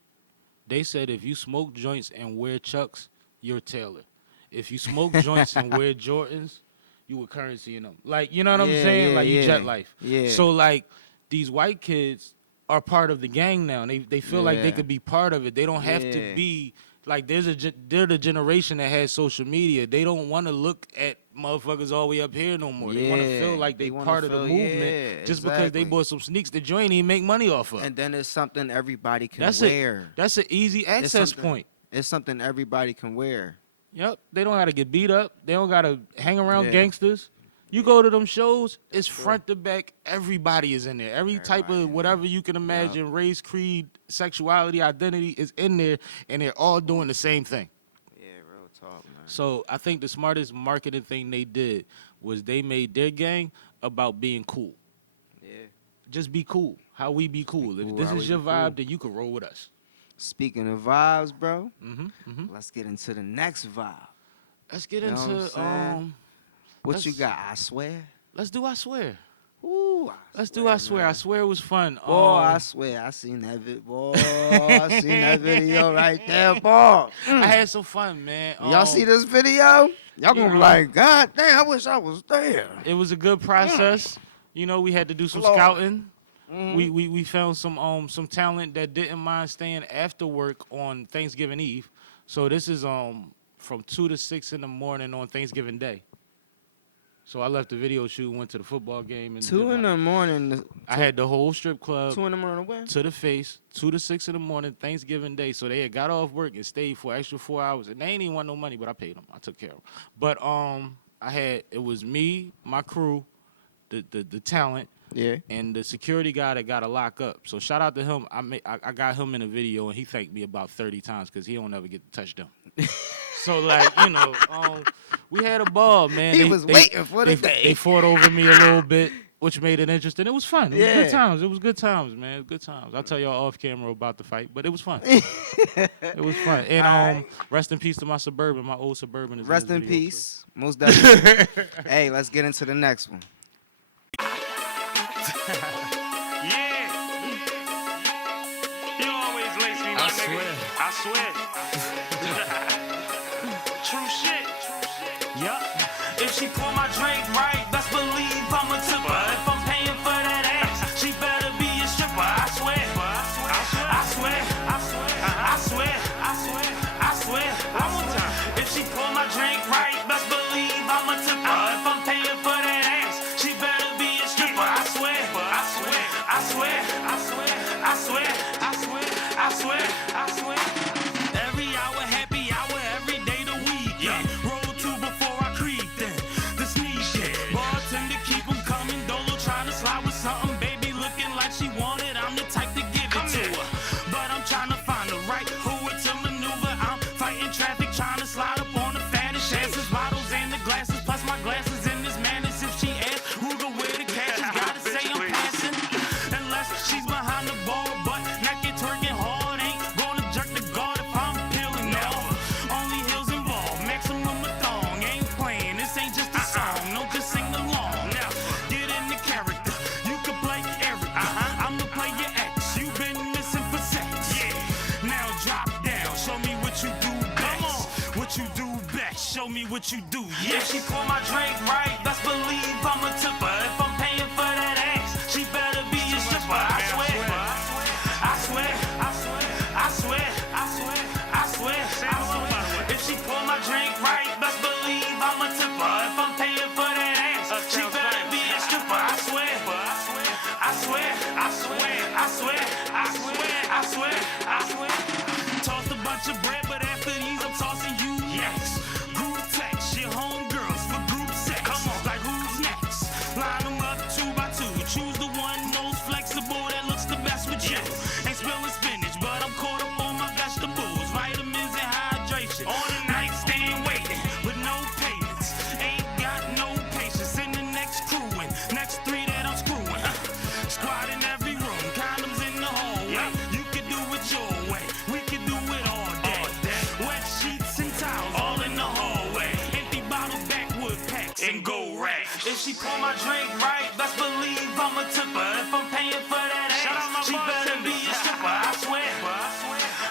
they said if you smoke joints and wear Chucks, you're Taylor. If you smoke joints and wear Jordans, you were Currency in them. Like, you know what I'm saying? Like, you Jet Life. Yeah. So, like, these white kids are part of the gang now. And they feel like they could be part of it. They don't have to be, like, they're the generation that has social media. They don't want to look at motherfuckers all the way up here no more. They want to feel like they part of the movement just because they bought some sneaks that you ain't even make money off of. And then it's something everybody can That's wear. That's an easy access something- point. It's something everybody can wear. Yep, they don't got to get beat up. They don't got to hang around gangsters. You go to them shows, it's front to back. Everybody is in there. Every type of whatever you can imagine, race, creed, sexuality, identity is in there, and they're all doing the same thing. Yeah, real talk, man. So I think the smartest marketing thing they did was they made their gang about being cool. Yeah. Just be cool. How we be cool. If cool, this how is we your be vibe, cool. then you can roll with us. Speaking of vibes, bro, Mm-hmm. let's get into the next vibe. Let's get You know what I'm into saying? What let's- you got? I swear. let's do I Swear. Ooh, Let's do I Swear. man. I Swear was fun. Boy, I swear, I seen that boy, I seen that video right there, boy. I had some fun, man. Y'all see this video? Y'all gonna you be know- like, God damn, I wish I was there. It was a good process. You know, we had to do some Lord. scouting. We found some talent that didn't mind staying after work on Thanksgiving Eve. So this is from 2 to 6 in the morning on Thanksgiving Day. So I left the video shoot, went to the football game, and 2 in the morning. I had the whole strip club 2 in the morning. When? to the face, 2 to 6 in the morning, Thanksgiving Day. So they had got off work and stayed for an extra 4 hours, and they ain't even want no money, but I paid them. I took care of them. But it was me, my crew, the talent, Yeah. and the security guy that got to lock up. So shout out to him. I got him in a video, and he thanked me about 30 times because he don't ever get to touch them. So like, you know, we had a ball, man. He was waiting for the day. They fought over me a little bit, which made it interesting. It was fun. It was Yeah. good times. It was good times, man. It was good times. I'll tell y'all off camera about the fight, but it was fun. It was fun. And rest in peace to my Suburban. My old Suburban is Rest this in video, peace. Most definitely. Hey, let's get into the next one. Yeah. You always lace me, my nigga. I swear. True shit. Yup. If she pour my drink right, best believe I'm a tipper. If I'm paying for that ass, she better be a stripper. I swear. I swear. I swear. I swear. I swear. I swear. One more time. If she pour my drink right, best believe I'm a tipper. If I'm paying for that ass, she better be a stripper. I swear. I swear. I swear. I swear. I swear. I swear. I swear. I swear. Every hour, happy hour, every day the week. Yeah. Roll two before I creep then. The sneak shit. Bartender keep 'em coming, don't Show me what you do, If yes. she pour my drink right, best believe I'm a tipper. If I'm paying for that ass, she better be a stripper. I swear, I swear, I swear, I swear, I swear, I swear, I swear. If she pour my drink right, best believe I'm a tipper. If I'm paying for that ass, she better be a stripper. I swear, I swear, I swear, I swear, I swear, I swear, I swear. Tossed a bunch of bread, but after these I'm tossing you. Yes. Group text, your homegirls for group sex. Come on, like who's next? Line them up 2 by 2. Choose the one most flexible that looks the best with you. Ain't spilling spinach, but I'm caught up on my vegetables, vitamins and hydration. On a nightstand waiting with no payments. Ain't got no patience in the next crewing. Next 3 that I'm screwing. Squad in every room, condoms in the hallway. You can do it your way, we can do it all day. Wet sheets and towels all in the hallway. Empty bottle backwood packs and gold racks. If she pour my drink right, best believe I'm a tipper. If I'm paying for that ass, she better be a stripper. I swear,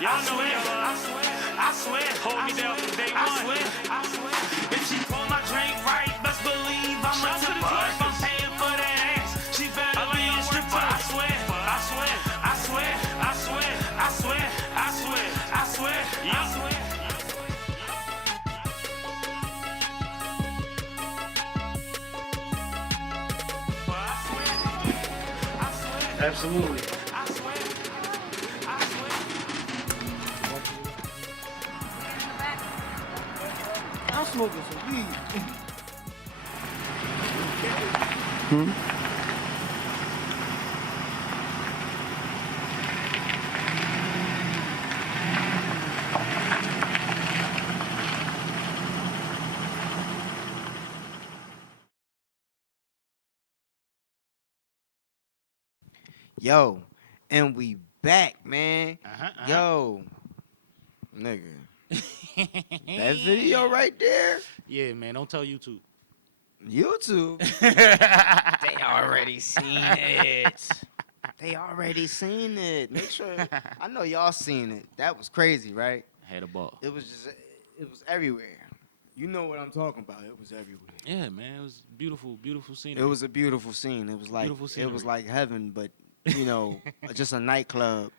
Y'all I know swear, it. I swear, I swear. Hold me down from day I one. swear, I swear. If she pour my drink right, best believe I'm a Shout to the tipper. If I'm twerkers. paying for that ass, she better I like be a y'all work stripper. too. I swear, I swear, I swear, I swear, I swear, I swear, I swear, I swear. Absolutely. I'm smoking some weed. Yo, and we back, man. Uh-huh. Yo, nigga. That video right there, Yeah, man. Don't tell YouTube. YouTube. They already seen it. They already seen it. Make sure. I know y'all seen it. That was crazy, right? Had a ball. It was just, it was everywhere. You know what I'm talking about. It was everywhere. Yeah, man. It was beautiful, beautiful scenery. It was a beautiful scene. It was like Beautiful it was scenery. like heaven, but you know, just a nightclub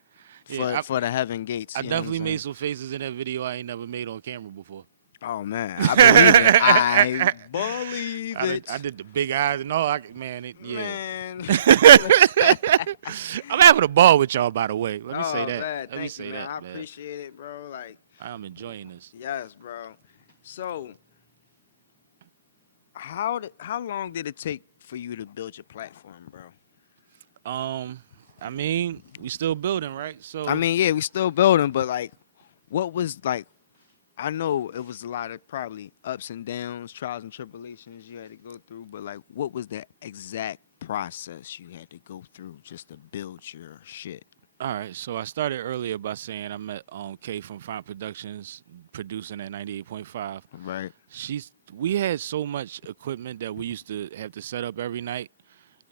for Yeah, for the heaven gates. I you know what I'm definitely made saying? some faces in that video I ain't never made on camera before. Oh man, I believe it. I believe it. I did the big eyes and all. Yeah. Man. I'm having a ball with y'all, by the way. Let me Oh, say that. man, Let me thank say you, man. that. I man. appreciate it, bro. Like, I'm enjoying this. yes, bro. So, how long did it take for you to build your platform, bro? I mean, we still building, right? So I mean, yeah, we still building, but like, what was like? I know it was a lot of probably ups and downs, trials and tribulations you had to go through, but like, what was the exact process you had to go through just to build your shit? all right. So I started earlier by saying I met Kay from Fine Productions, producing at 98.5. Right. We had so much equipment that we used to have to set up every night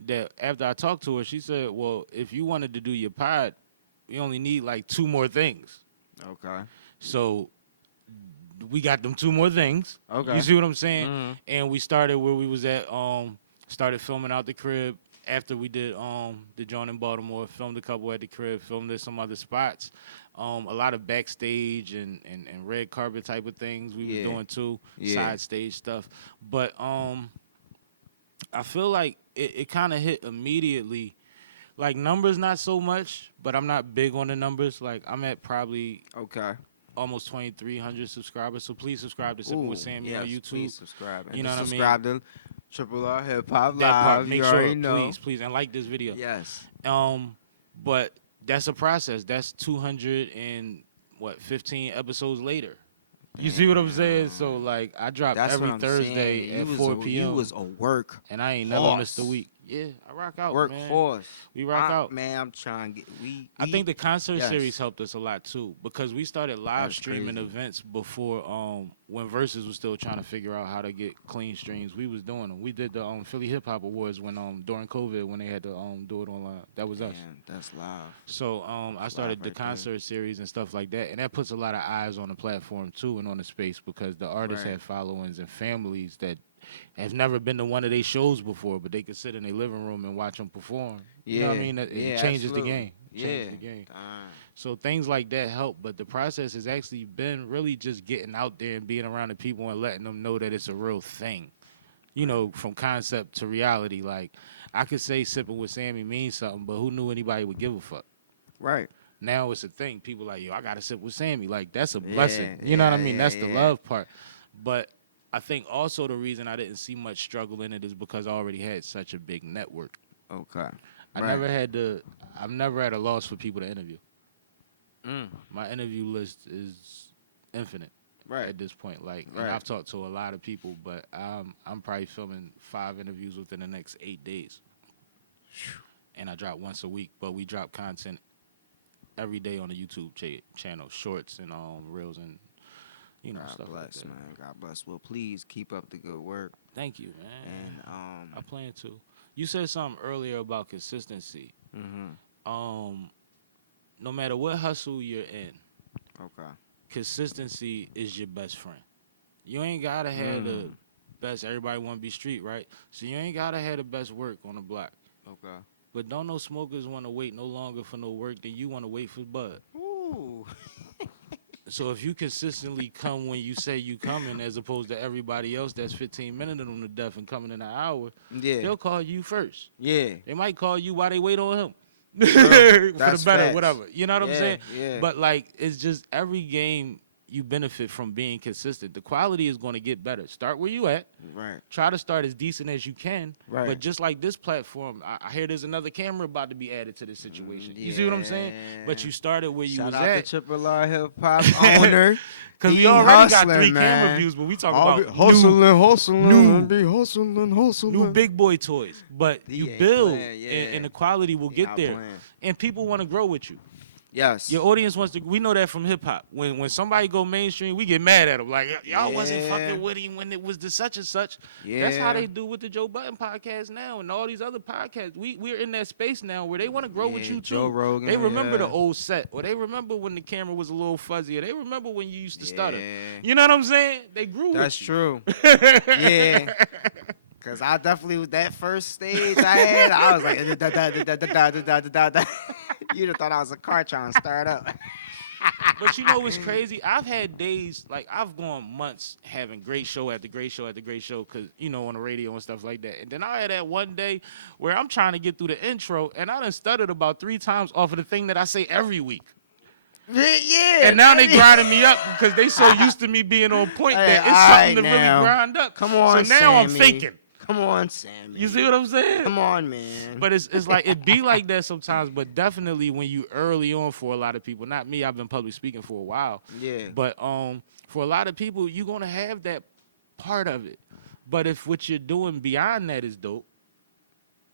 that after I talked to her, she said, well, if you wanted to do your pod, we only need like 2 more things. Okay. So we got them 2 more things. Okay. You see what I'm saying? Mhm. And we started where we was at, started filming out the crib. After we did the joint in Baltimore, filmed a couple at the crib, filmed at some other spots. A lot of backstage and red carpet type of things we Yeah. was doing too, Yeah. side stage stuff. But I feel like it kind of hit immediately. Like, numbers not so much, but I'm not big on the numbers. Like, I'm at probably Okay. almost 2,300 subscribers. So please subscribe to Sippin Wit Sammie on yes, YouTube. Please subscribe. And You know what I mean? subscribe to Triple R Hip Hop That part, Live. make You sure, already know. please, and like this video. Yes. But that's a process. That's 215 episodes later. You see what I'm saying? So like, I dropped That's every what I'm Thursday saying. at You 4 was p.m. You was a work. and I ain't never horse. missed a week. Yeah, I rock out, man. Workhorse. We rock out. Man, I'm trying to get. I think the concert yes. series helped us a lot too, because we started live That's streaming crazy. events before when Versus was still trying to figure out how to get clean streams. We was doing them. We did the Philly Hip Hop Awards when during COVID when they had to do it online. That was us. Man, that's live. So I started the right there. concert series and stuff like that, and that puts a lot of eyes on the platform too and on the space, because the artists Right. have followings and families that have never been to one of their shows before, but they could sit in their living room and watch them perform. You know what I mean? It changes absolutely. the game. It changes the game. So things like that help, but the process has actually been really just getting out there and being around the people and letting them know that it's a real thing. You know, from concept to reality. Like, I could say Sippin Wit Sammie means something, but who knew anybody would give a fuck? Right. Now it's a thing. People like, yo, I gotta sip with Sammy. Like, that's a blessing. You know what I mean? That's the love part. But I think also the reason I didn't see much struggle in it is because I already had such a big network. Okay. I'm never at a loss for people to interview. My interview list is infinite at this point. Like, and I've talked to a lot of people, but I'm probably filming 5 interviews within the next 8 days. And I drop once a week, but we drop content every day on the YouTube channel, shorts and reels and God stuff bless, like that. man. God bless. Well, please keep up the good work. Thank you, man. And I plan to. You said something earlier about consistency. No matter what hustle you're in, okay. consistency is your best friend. You ain't gotta have the best. Everybody want to be street, right? So you ain't gotta have the best work on the block. Okay. But don't no smokers want to wait no longer for no work than you want to wait for bud. Ooh. So if you consistently come when you say you coming, as opposed to everybody else that's 15 minutes on the death and coming in an hour, they'll call you first. Yeah. They might call you while they wait on him. For That's the better, facts. whatever. You know what I'm saying? Yeah. But like, it's just every game you benefit from being consistent. The quality is going to get better. Start where you at. Right. Try to start as decent as you can. Right. But just like this platform, I hear there's another camera about to be added to this situation. You see what I'm saying? But you started where you Shout was out at. to Triple R Hip Hop owner. Because we He already got hustling, 3 man. camera views, but we talking I'll about be hustling, new big boy toys. But He you ain't build, playing, yeah. and the quality will get not there. playing. And people want to grow with you. Yes. Your audience wants to. We know that from hip hop. When somebody go mainstream, we get mad at them. Like, y'all wasn't fucking with him when it was the such and such. That's how they do with the Joe Budden podcast now and all these other podcasts. We're in that space now where they want to grow with you too. Joe Rogan, they remember the old set, or they remember when the camera was a little fuzzy, or they remember when you used to stutter. You know what I'm saying? They grew That's with true. Yeah. Cause I definitely with that first stage I had, I was like, you'd have thought I was a car trying to start up. But you know what's crazy? I've had days, like I've gone months having great show after great show after great show, because, you know, on the radio and stuff like that. And then I had that one day where I'm trying to get through the intro, and I done stuttered about 3 times off of the thing that I say every week. Yeah. And now they grinding me up because they so used to me being on point that it's something to really grind up. Come on, so now I'm Sammy. faking. Come on, Sammy. You see what I'm saying? Come on, man. But it's like, it be like that sometimes, but definitely when you early on for a lot of people, not me, I've been public speaking for a while. Yeah. But for a lot of people, you're going to have that part of it. But if what you're doing beyond that is dope,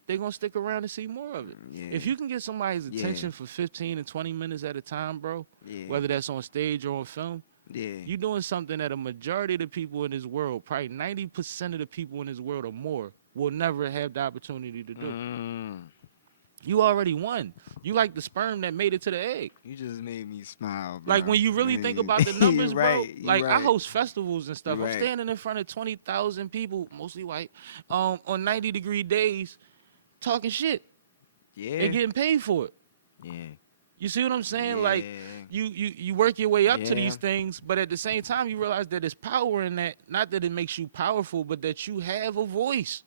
they're going to stick around and see more of it. Yeah. If you can get somebody's attention for 15 and 20 minutes at a time, bro, whether that's on stage or on film, you're doing something that a majority of the people in this world, probably 90% of the people in this world or more, will never have the opportunity to do. You already won. You like the sperm that made it to the egg. You just made me smile, bro. Like, when you really think about the numbers, bro, like, I right. host festivals and stuff. You I'm right. standing in front of 20,000 people, mostly white, on 90-degree days, talking shit and getting paid for it. Yeah. You see what I'm saying? Like, you work your way up to these things, but at the same time, you realize that there's power in that. Not that it makes you powerful, but that you have a voice,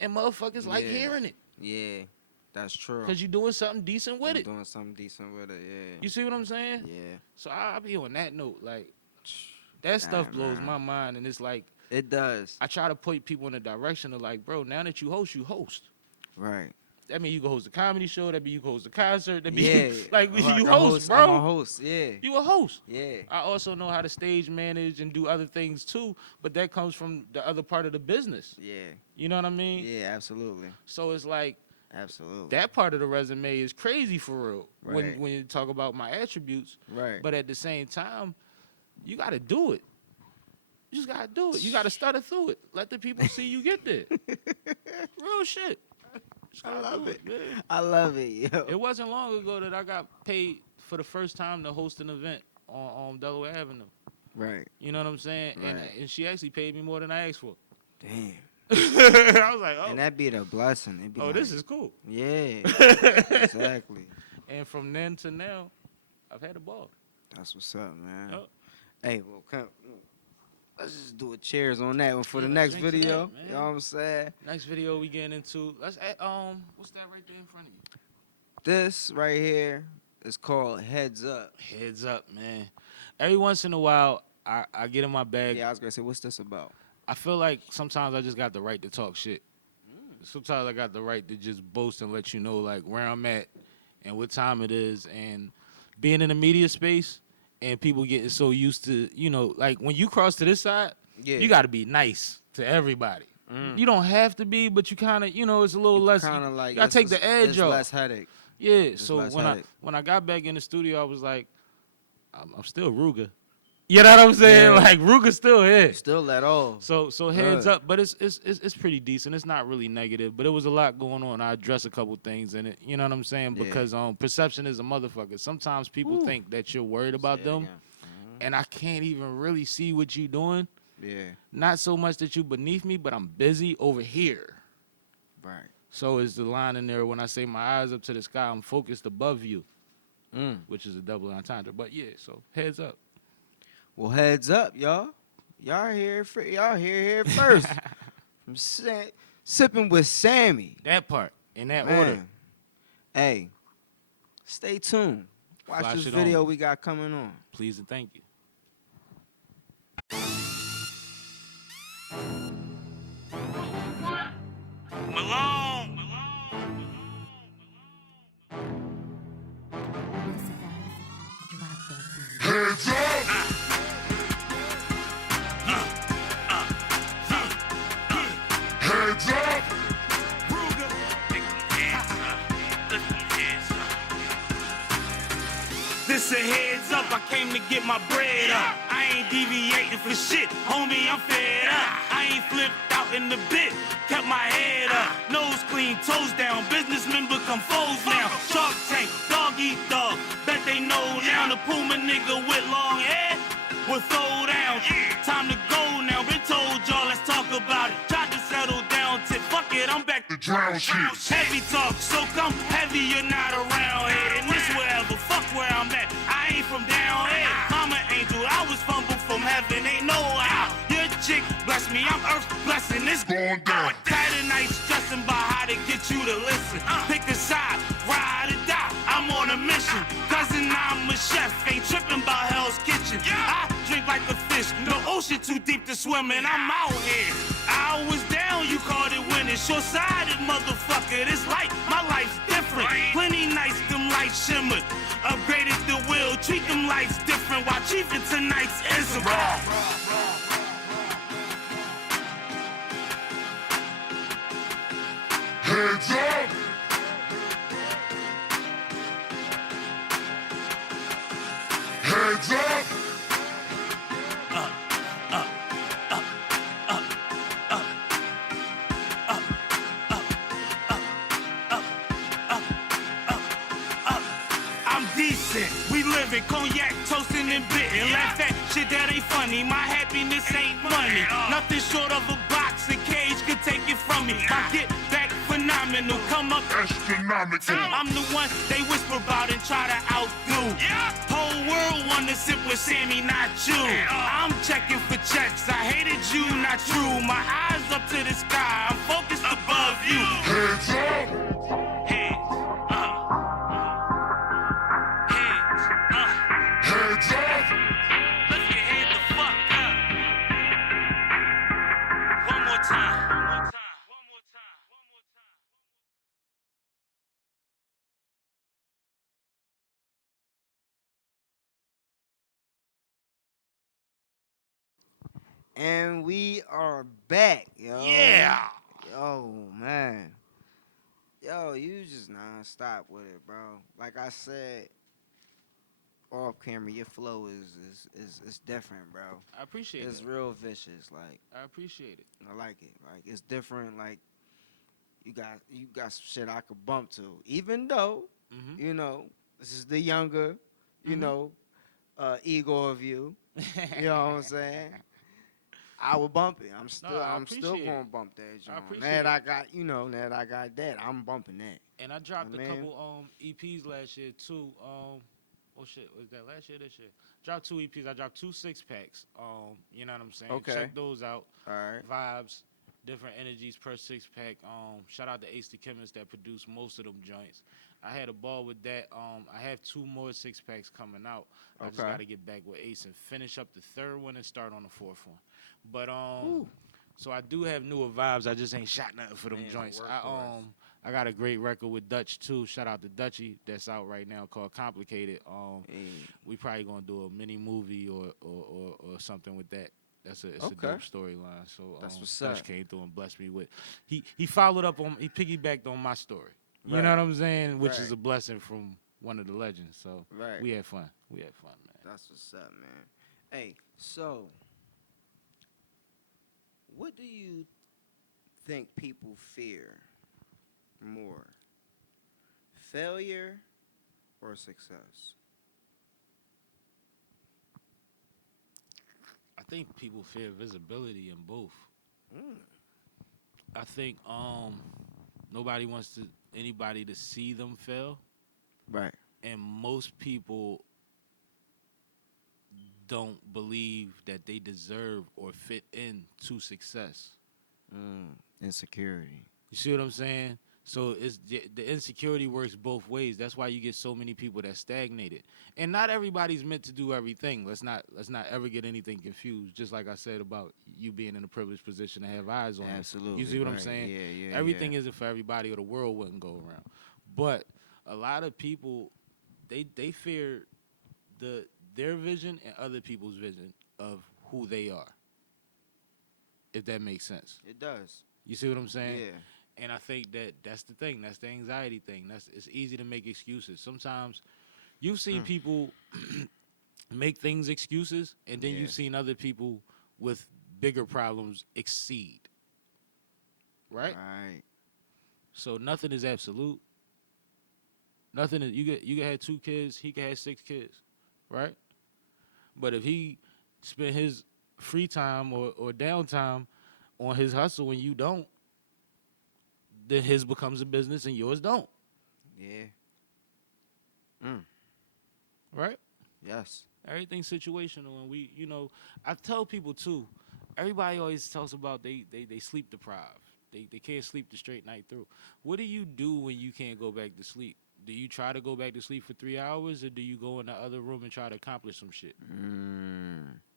and motherfuckers like hearing it. Yeah, that's true. Because you're doing something decent with it. Doing something decent with it, yeah. You see what I'm saying? Yeah. So I'll be on that note. Like, that stuff blows my mind, and it's like, it does. I try to point people in the direction of, like, bro, now that you host, you host. Right. That mean you can host a comedy show. That mean you can host a concert. That mean Yeah. like I you host, bro. I'm a host, yeah. You a host. Yeah. I also know how to stage manage and do other things too, but that comes from the other part of the business. Yeah. You know what I mean? Yeah, absolutely. So it's like Absolutely. that part of the resume is crazy for real Right. when you talk about my attributes. Right. But at the same time, you got to do it. You just got to do it. You got to stutter through it. Let the people see you get there. Real shit. Just I gotta love do it. man. I love it, yo. It wasn't long ago that I got paid for the first time to host an event on Delaware Avenue. Right. You know what I'm saying? Right. And she actually paid me more than I asked for. Damn. I was like, oh, And that'd be the blessing. It'd be this is cool. Yeah. Exactly. And from then to now, I've had a ball. That's what's up, man. Yup. Hey, well, let's just do a cheers on that one for Yeah, the let's next drink to video. that, man. You know what I'm saying? Next video we getting into. Let's what's that right there in front of you? This right here is called Heads Up. Heads up, man. Every once in a while, I get in my bag. Yeah, I was gonna say, what's this about? I feel like sometimes I just got the right to talk shit. Sometimes I got the right to just boast and let you know like where I'm at and what time it is, and being in the media space and people getting so used to, you know, like when you cross to this side, Yeah. you got to be nice to everybody. You don't have to be, but you kind of, you know, it's a little less. Kind of like you gotta take the edge it's off. less headache. Yeah. So less when headache. I got back in the studio, I was like, I'm still Ruger. You know what I'm saying? Yeah. Like Ruger's still here. Still let off. So heads Good. up, but it's pretty decent. It's not really negative, but it was a lot going on. I address a couple things in it. You know what I'm saying? Yeah. Because perception is a motherfucker. Sometimes people think that you're worried about Say it them, again. and I can't even really see what you're doing. Yeah. Not so much that you beneath me, but I'm busy over here. Right. So is the line in there when I say my eyes up to the sky, I'm focused above you, which is a double entendre. But yeah, so heads up. Well, heads up, y'all. Y'all here here first. From Sippin with Sammie. That part in that Man. order. Hey, stay tuned. Watch Flash this it video on. we got coming on. Please and thank you. Malone. Heads up! Heads up! This a heads up, I came to get my bread up. I ain't deviating for shit, homie, I'm fed up. I ain't flipped out in the bit, kept my head up. Nose clean, toes down, businessmen become foes now. Shark Tank, dog eat dog, bet they know now. The Puma nigga with long hair will throw down. Time to go now, been told y'all, let's talk about it. Tried to settle down, tip, fuck it, I'm back to Drown shit. heavy talk, so come heavy, you're not around here. And this wherever, fuck where I'm at. I ain't from down here. I'm an angel, I was fumbled from heaven, ain't no how. Your chick bless me, I'm earth's blessing. It's Going down. tired of night stressing about how to get you to listen. Pick a side, ride or die. I'm on a mission. Cousin, I'm a chef, ain't tripping about Hell's Kitchen. I drink like a fish, no ocean too deep to swim in. I'm out here. I was down, you called it winning. Short-sighted motherfucker, this life, my life's different. Plenty nights, them lights shimmered. Upgraded the wheel, treat them lights different. While chiefing tonight's is Heads up! Heads up! I'm decent. We living cognac, toasting and bitten. Laugh at shit that ain't funny. My happiness ain't money. Nothing short of a box, a cage could take it from me. I get back phenomenal. Come up. Astronomical. I'm the one they whisper about and try to outdo. Whole world wanna sip with Sammy, not you. I'm checking for checks. I hated you, not true. My eyes up to the sky. I'm focused above you. Heads up! And we are back, yo. Yeah. Yo, man. Yo, you just non-stop with it, bro. Like I said, off camera, your flow is different, bro. I appreciate It's it. real vicious. Like, I appreciate it. I like it. Like, it's different. Like, you got some shit I could bump to. Even though, Mm-hmm. you know, this is the younger, you Mhm. know, ego of you. You know what I'm saying? I would bump it. I'm still I I'm still appreciate gonna it. bump that joint. appreciate Now that it. I got now that I got that, I'm bumping that. And I dropped Yeah, a man. couple EPs last year too. Oh shit, was that last year? This year? Dropped 2 EPs. I dropped 2 6-packs. You know what I'm saying? Okay. Check those out. All right. Vibes, different energies per 6-pack. Shout out to Ace the Chemist that produced most of them joints. I had a ball with that. I have 2 more 6-packs coming out. I just Okay. got to get back with Ace and finish up the 3rd one and start on the 4th one. But Ooh. so I do have newer vibes. I just ain't shot nothing for them Man, joints. workhorse. I got a great record with Dutch too. Shout out to Dutchy that's out right now called Complicated. Hey. We probably gonna do a mini movie or something with that. It's a Okay. dope storyline. So That's what's Dutch up. came through and blessed me with. He followed up on. He piggybacked on my story. You Right. know what I'm saying? Which is Right. a blessing from one of the legends. So Right. we had fun. We had fun, man. That's what's up, man. Hey, so what do you think people fear more? Failure or success? I think people fear visibility in both. Mm. I think nobody wants anybody to see them fail, Right. and most people don't believe that they deserve or fit into success. Insecurity. You see what I'm saying? So it's the insecurity works both ways. That's why you get so many people that stagnated. And not everybody's meant to do everything. Let's not ever get anything confused. Just like I said about you being in a privileged position to have eyes on you. Absolutely. You see what I'm right. saying? Yeah. Everything isn't for everybody, or the world wouldn't go around. But a lot of people, they fear their vision and other people's vision of who they are. If that makes sense. It does. You see what I'm saying? Yeah. And I think that's the thing. That's the anxiety thing. It's easy to make excuses. Sometimes you've seen people make things excuses, and then Yeah. you've seen other people with bigger problems exceed. Right? Right. So nothing is absolute. Nothing is you can have 2 kids, he can have 6 kids, right? But if he spent his free time or downtime on his hustle and you don't, then his becomes a business and yours don't, Yeah. right? Yes. Everything's situational, and I tell people too. Everybody always talks about they sleep deprived. They can't sleep the straight night through. What do you do when you can't go back to sleep? Do you try to go back to sleep for 3 hours, or do you go in the other room and try to accomplish some shit?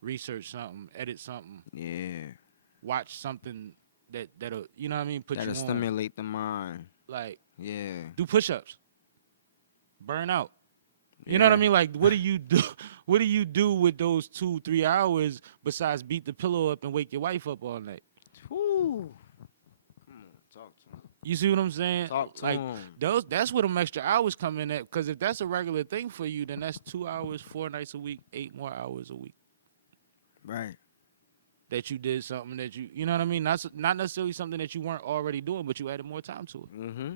Research something, edit something, Yeah. watch something that'll you know what I mean, put That'll you on. stimulate the mind. Like Yeah. do push-ups, burn out. You know what I Yeah. mean? Like, what do you do? What do you do with those 2-3 hours besides beat the pillow up and wake your wife up all night? Woo. Come on, talk to him. You see what I'm saying? Talk to like him. that's where them extra hours come in at. Because if that's a regular thing for you, then that's 2 hours, 4 nights a week, 8 more hours a week Right. that you did something that you know what I mean? Not necessarily something that you weren't already doing, but you added more time to it. Mm-hmm.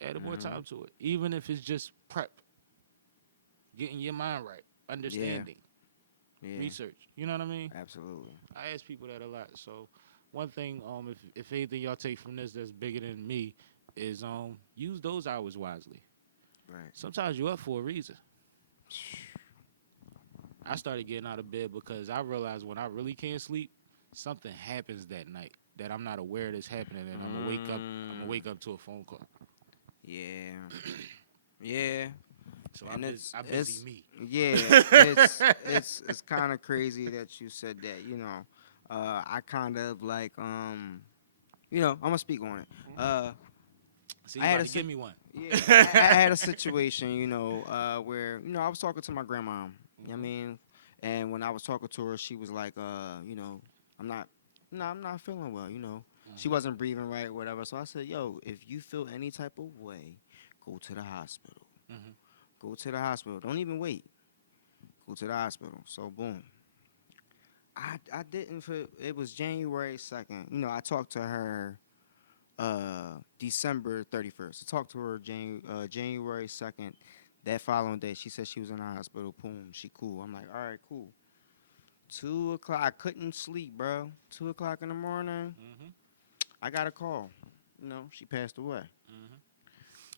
Added more time to it, even if it's just prep, getting your mind right, understanding, Yeah. research. You know what I mean? Absolutely. I ask people that a lot. So one thing, if anything y'all take from this that's bigger than me, is use those hours wisely. Right. Sometimes you're up for a reason. I started getting out of bed because I realized when I really can't sleep, something happens that night that I'm not aware that's happening, and I'm gonna wake up to a phone call. Yeah. Yeah. So And I busy me. Yeah. it's kind of crazy that you said that. You know, I kind of like you know, I'm gonna speak on it. See, I you had about a to si- give me one. Yeah, I had a situation, you know, where you know I was talking to my grandma. You know what I mean, and when I was talking to her, she was like, you know, I'm not feeling well, you know. She wasn't breathing right, whatever. So I said, yo, if you feel any type of way, go to the hospital. Mhm. Go to the hospital. Don't even wait. Go to the hospital. So boom. I didn't feel it was January 2nd. You know, I talked to her December 31st. I talked to her January 2nd. That following day, she said she was in the hospital. Boom, she cool. I'm like, all right, cool. 2 o'clock, I couldn't sleep, bro. 2 o'clock in the morning, Mhm. I got a call. You know, she passed away.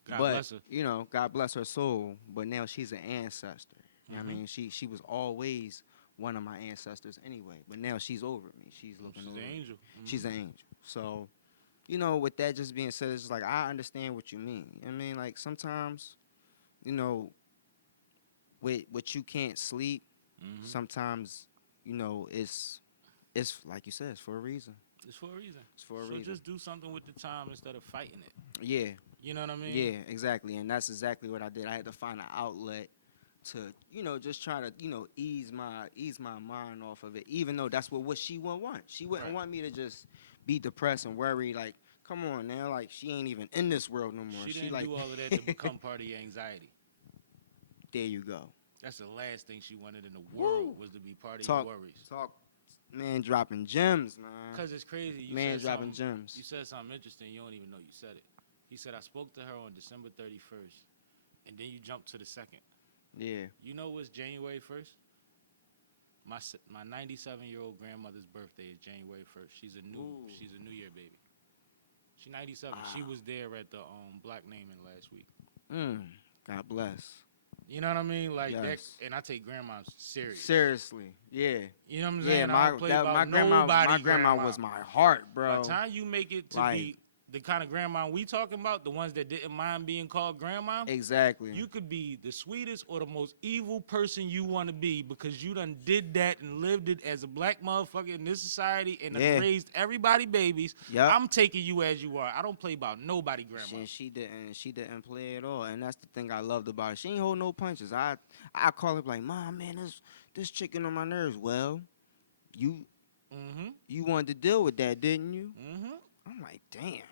God but bless her. you know, God bless her soul. But now she's an ancestor. You know what I mean, she was always one of my ancestors anyway. But now she's over me. She's looking She's over an me. angel. She's an angel. So, you know, with that just being said, it's just like I understand what you mean. You know what I mean, like sometimes, you know, with what you can't sleep, sometimes, you know, it's like you said, it's for a reason. It's for a reason. It's for a So reason. just do something with the time instead of fighting it. Yeah. You know what I mean? Yeah, exactly. And that's exactly what I did. I had to find an outlet to, you know, just try to, you know, ease my mind off of it. Even though that's what she wouldn't want. She wouldn't Right. want me to just be depressed and worried. Like, come on now, like she ain't even in this world no more. She didn't like, do all of that to become part of your anxiety. there you go. That's the last thing she wanted in the world was to be part of Talk, your worries. talk, man, dropping gems, man. Because it's crazy. You Man said dropping something- gems. You said something interesting. You don't even know you said it. He said, I spoke to her on December 31st, and then you jumped to the 2nd. Yeah. You know what's January 1st? My 97-year-old grandmother's birthday is January 1st. She's a New Year baby. She's 97. She was there at the block naming last week. God bless. You know what I mean? Like Yes. that, and I take grandmas serious. Seriously, yeah. You know what I'm Yeah, saying? I my don't play about grandma, nobody grandma was my heart, By bro. the time you make it to Like- be the kind of grandma we talking about, the ones that didn't mind being called grandma, Exactly. you could be the sweetest or the most evil person you want to be because you done did that and lived it as a black motherfucker in this society and done Yeah. raised everybody babies. Yup. I'm taking you as you are. I don't play about nobody grandma. She didn't play at all, and that's the thing I loved about her. She ain't hold no punches. I call her like, Mom, man, this chicken on my nerves. Well, you wanted to deal with that, didn't you? I'm like, damn.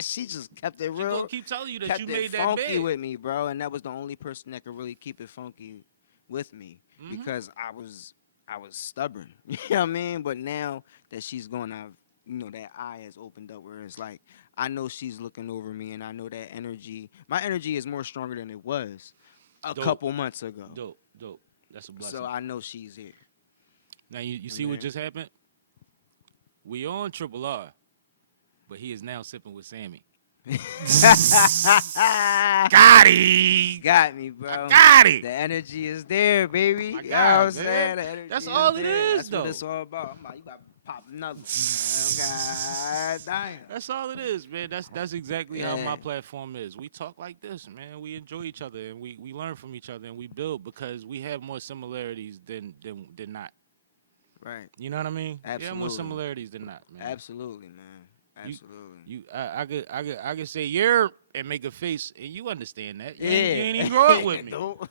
She just kept it She real. gonna keep telling you that kept you it made that funky bed. with me, bro, and that was the only person that could really keep it funky with me because I was stubborn. You know what I mean? But now that she's gone, that eye has opened up where it's like I know she's looking over me, and I know that energy. My energy is more stronger than it was a Dope. couple months ago. Dope. That's a blessing. So I know she's here. Now you see what just happened? We on Triple R, but he is now sipping with Sammy. Got it. Got me, bro. Got it. The energy is there, baby. You know what God, I'm saying? man. The energy That's all it there. is, That's though. what it's all about. I'm like, you got to pop another one. God damn. That's all it is, man. That's exactly how Yeah. my platform is. We talk like this, man. We enjoy each other and we learn from each other and we build because we have more similarities than not. Right. You know what I mean? We have more Absolutely. similarities than not, man. Absolutely, man. Absolutely. I could say "yer" and make a face, and you understand that. You Yeah. ain't even grow up with me. Nope.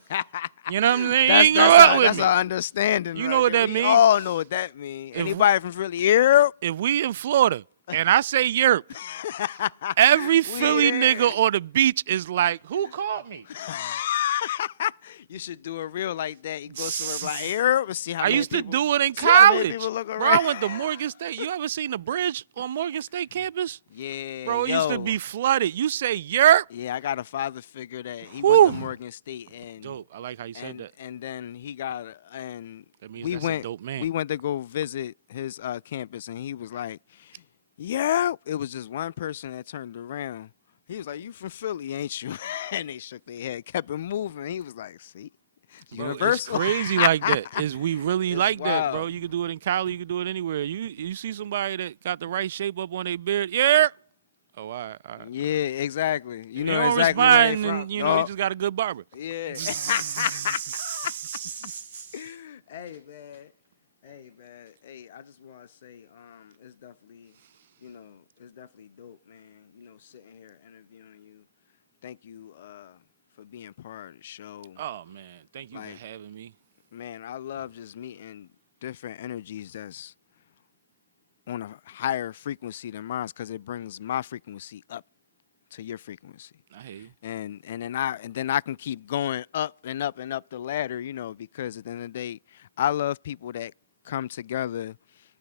You know what I'm saying? That's, you ain't grow up with that's me. our understanding. You right know what there. that We mean? all know what that means. If Anybody from Philly here? If we in Florida and I say "yerp," every Philly here. nigga on the beach is like, "Who caught me?" You should do a reel like that. You go somewhere like here, let's see how I many used to people- do it in see how many college. people look Bro, around. I went to Morgan State. You ever seen the bridge on Morgan State campus? Yeah, Bro, it used to yo. be flooded. You say "yerp." Yeah, I got a father figure that he Whew. went to Morgan State and Dope. I like how you said that. and then he got and That means we that's a went dope man. we went to go visit his campus and he was like, yeah, it was just one person that turned around. He was like, you from Philly, ain't you? And they shook their head, kept it moving. He was like, see, Bro, it's universal. crazy like that. Is we really It's like that, bro. wild. You can do it in Cali, you can do it anywhere. You see somebody that got the right shape up on their beard, yeah. Oh, all right. Yeah, exactly. You know don't exactly where they respond, from. and you know Oh, he just got a good barber. yeah. Hey man. Hey, I just want to say, it's definitely, it's definitely dope, man. Sitting here interviewing you. Thank you, for being part of the show. Oh man, thank you Like- for having me. Man, I love just meeting different energies that's on a higher frequency than mine because it brings my frequency up to your frequency. I hear you. And then I can keep going up and up and up the ladder, you know, because at the end of the day, I love people that come together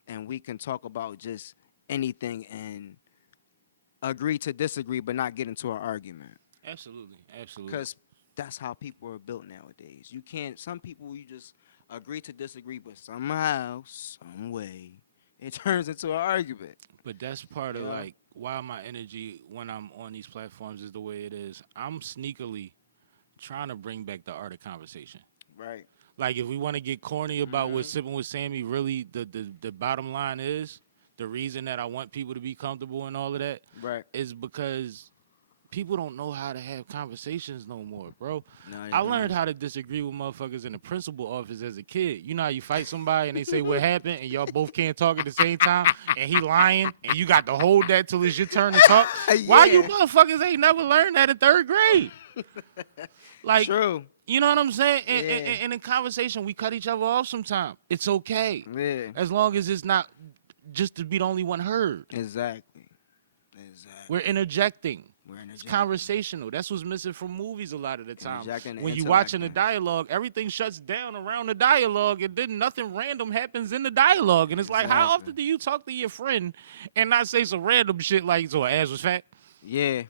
and we can talk about just anything and agree to disagree but not get into an argument. Absolutely. Because that's how people are built nowadays. You can't, some people you just agree to disagree, but somehow, some way, it turns into an argument. But that's part of Yeah. like why my energy when I'm on these platforms is the way it is. I'm sneakily trying to bring back the art of conversation. Right. Like if we want to get corny about what Sippin Wit Sammie really the bottom line is, the reason that I want people to be comfortable and all of that Right. is because people don't know how to have conversations no more, bro. No, they I don't. learned how to disagree with motherfuckers in the principal office as a kid. You know how you fight somebody and they say what happened and y'all both can't talk at the same time and he lying and you got to hold that till it's your turn to talk? Why you Yeah. motherfuckers ain't never learned that in 3rd grade? Like, True. you know what I'm saying? Yeah. And in conversation, we cut each other off sometimes. It's okay. Yeah. As long as it's not just to be the only one heard. Exactly. We're interjecting. We're It's interjecting. conversational. That's what's missing from movies a lot of the time. Interjecting and When you watching the intellecting. dialogue, everything shuts down around the dialogue, and then nothing random happens in the dialogue. And it's like, how Exactly. often do you talk to your friend and not say some random shit like, "So her ass was fat," Yeah.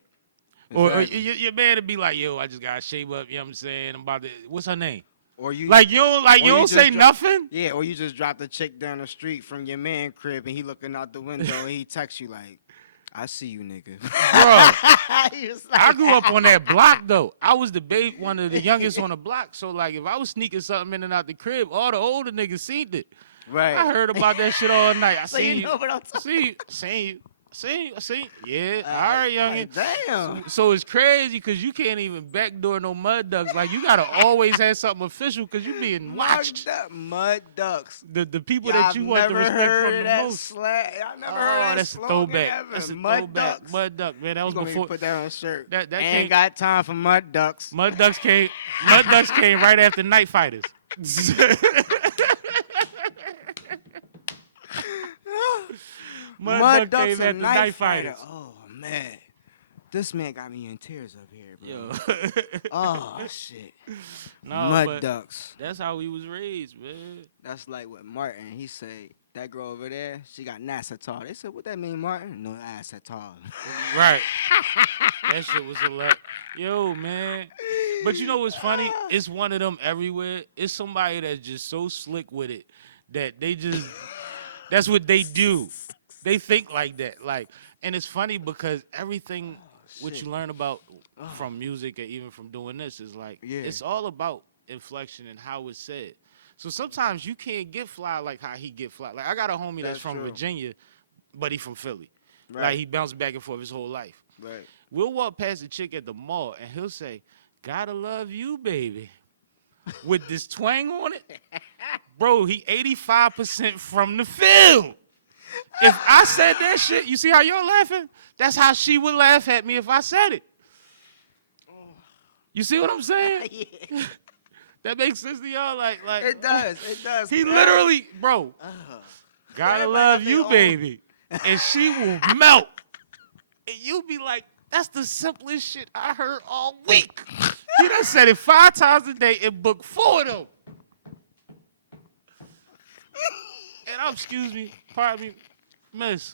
or Exactly. your man would be like, "Yo, I just gotta shape up." You know what I'm saying? I'm about to. What's her name? Or you Like you don't or you you don't just say drop- nothing. Yeah, or you just drop the chick down the street from your man crib and he looking out the window and he texts you like, I see you, nigga. Bro, He was I like- grew up on that block though. I was the one of the youngest on the block. So like, if I was sneaking something in and out the crib, all the older niggas seen it. Right. I heard about that shit all night. I So seen you know what I'm talking seen you. Yeah, all right, youngin. like, damn. So it's crazy because you can't even backdoor no mud ducks. Like you gotta always have something official because you being watched. Mud ducks. The people Y'all that you want to never respect heard from of the that most. Y'all never Oh, heard that that's a slogan throwback. ever? That's a Mud throwback. ducks. Mud duck, man. That was You gonna before. put that on a shirt. That Ain't came. got time for mud ducks. Mud ducks came. Mud ducks came right after Night Fighters. Mud Duck came after Night Fighters. Oh man, this man got me in tears up here, bro. Yo. Oh shit. No, Mud but ducks. that's how we was raised, man. That's like what Martin. He said that girl over there, she got Nassatol. They said, what that mean, Martin? No Nassatol. Right. That shit was hilarious. Yo, man. But you know what's funny? It's one of them everywhere. It's somebody that's just so slick with it that they just, that's what they do. They think like that. Like, and it's funny because everything what shit. you learn about from music and even from doing this is like, Yeah. it's all about inflection and how it's said. So sometimes you can't get fly like how he get fly. Like I got a homie that's That's from true. Virginia, but he from Philly. Like Right. he bounced back and forth his whole life. Right. We'll walk past a chick at the mall and he'll say, "Gotta love you, baby," with this twang on it. Bro, he 85% from the field. If I said that shit, you see how y'all laughing? That's how she would laugh at me if I said it. You see what I'm saying? Yeah. That makes sense to y'all? Like It does. It does. he bro. literally, bro, gotta Everybody love got you, their own- baby. And she will melt. And you be like, that's the simplest shit I heard all week. He done said it 5 times a day and booked 4 of them. And I'm, excuse me, pardon me, miss.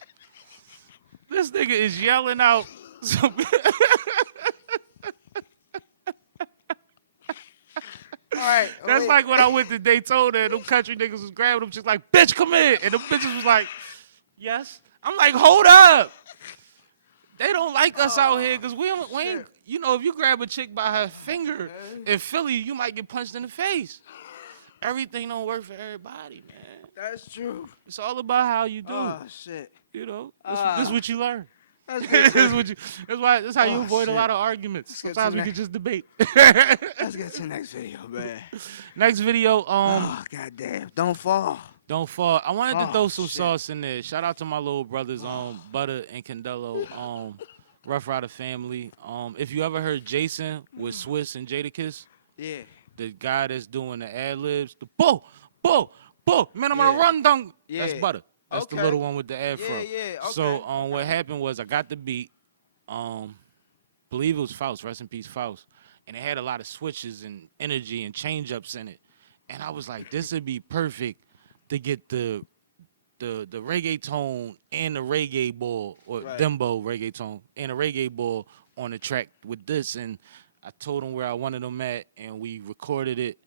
This nigga is yelling out. All right. That's wait. like when I went to Daytona and them country niggas was grabbing them just like, bitch, come in. And them bitches was like, yes. I'm like, hold up. They don't like us out here because we ain't, you know, if you grab a chick by her finger in Philly, you might get punched in the face. Everything don't work for everybody, man. That's true. It's all about how you do. Oh shit. You know, this is what you learn. That's This good. is what you. That's how you Oh, avoid a shit. lot of arguments. get to Sometimes we the can just debate. Let's get to the next video, man. Next video, Oh goddamn! Don't fall. Don't fall. I wanted to Oh, throw some shit. sauce in there. Shout out to my little brothers, Butter and Candelo, Rough Rider family. If you ever heard Jason with Swiss and Jadakiss, Yeah. the guy that's doing the ad libs, the man, I'm gonna Yeah. run down. That's Yeah. Butter. That's the Okay. little one with the afro. Yeah, okay. So what happened was I got the beat. Believe it was Faust, rest in peace, Faust. And it had a lot of switches and energy and change ups in it. And I was like, this would be perfect to get the reggae tone and the reggae ball, or dembo reggae tone and the reggae ball on the track with this. And I told him where I wanted them at, and we recorded it.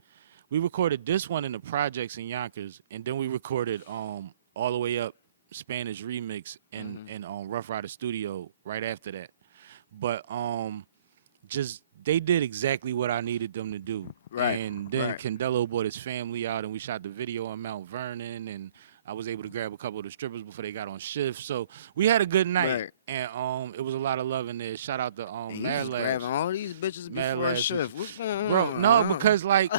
We recorded this one in the projects in Yonkers, and then we recorded All the Way Up Spanish remix in Rough Rider Studio right after that. But just they did exactly what I needed them to do. Right. And then Candelo brought his family out, and we shot the video on Mount Vernon, and I was able to grab a couple of the strippers before they got on shift. So we had a good night, and it was a lot of love in there. Shout out to Mad Labs. Grabbing all these bitches Mad before a Labs. shift. What's going on? Bro, no, because like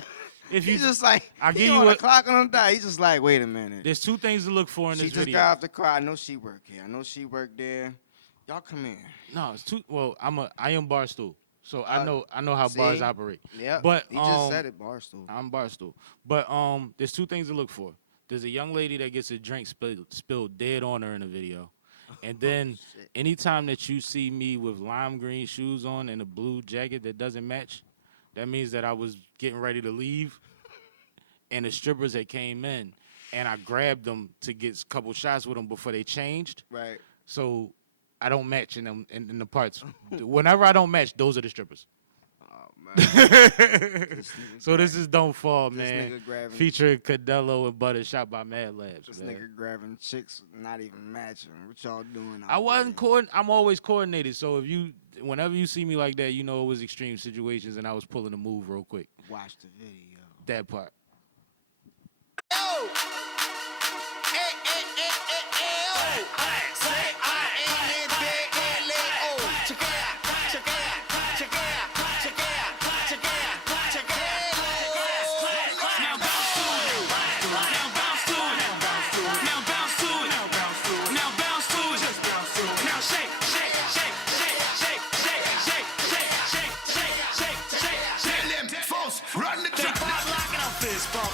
if you He's just like, I he give you on the a- clock on the dot. He's just like, wait a minute. there's two things to look for in She this just video. got off the car. I know she work here. I know she worked there. Y'all come in. No, it's two. Well, I am Barstool, so I know how see? bars operate. Yeah. But he just said it, Barstool. I'm Barstool. But there's two things to look for. There's a young lady that gets a drink spilled dead on her in a video. And then anytime that you see me with lime green shoes on and a blue jacket that doesn't match, that means that I was getting ready to leave. And the strippers that came in, and I grabbed them to get a couple shots with them before they changed. Right. So I don't match in them in the parts. Whenever I don't match, those are the strippers. Oh, man. So this is Don't Fall, This man. nigga grabbing- Featuring Candelo and Butter, shot by Mad Labs. This man. nigga grabbing chicks, not even matching. What y'all doing? I wasn't I'm always coordinated. So whenever you see me like that, you know it was extreme situations, and I was pulling a move real quick. Watch the video. That part.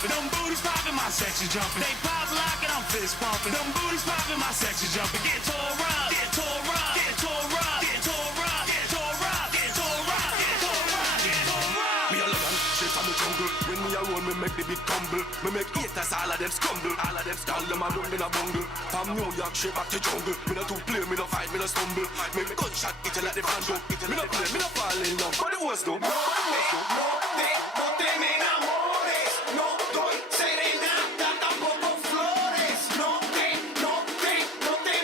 Them booties poppin', my section jumping. They pop lockin', I'm fist pumping. Them booties poppin', my section jumping. Get tore up, get tore up, get tore up, get tore up, get tore up, get tore up, get tore up, get tore up. Me a love and shit from the jungle. When me a roll, me make the beat crumble. Me make haters, all of them scumble. All of them stall them a run in a bungle. From New York straight back to jungle. Me no too play, me no fight, me no stumble. Me gunshot hit you like the fan drum. Me no play, me no fall in love. But the worst though. No te me enamores, no doy serenata, tampoco flores. No te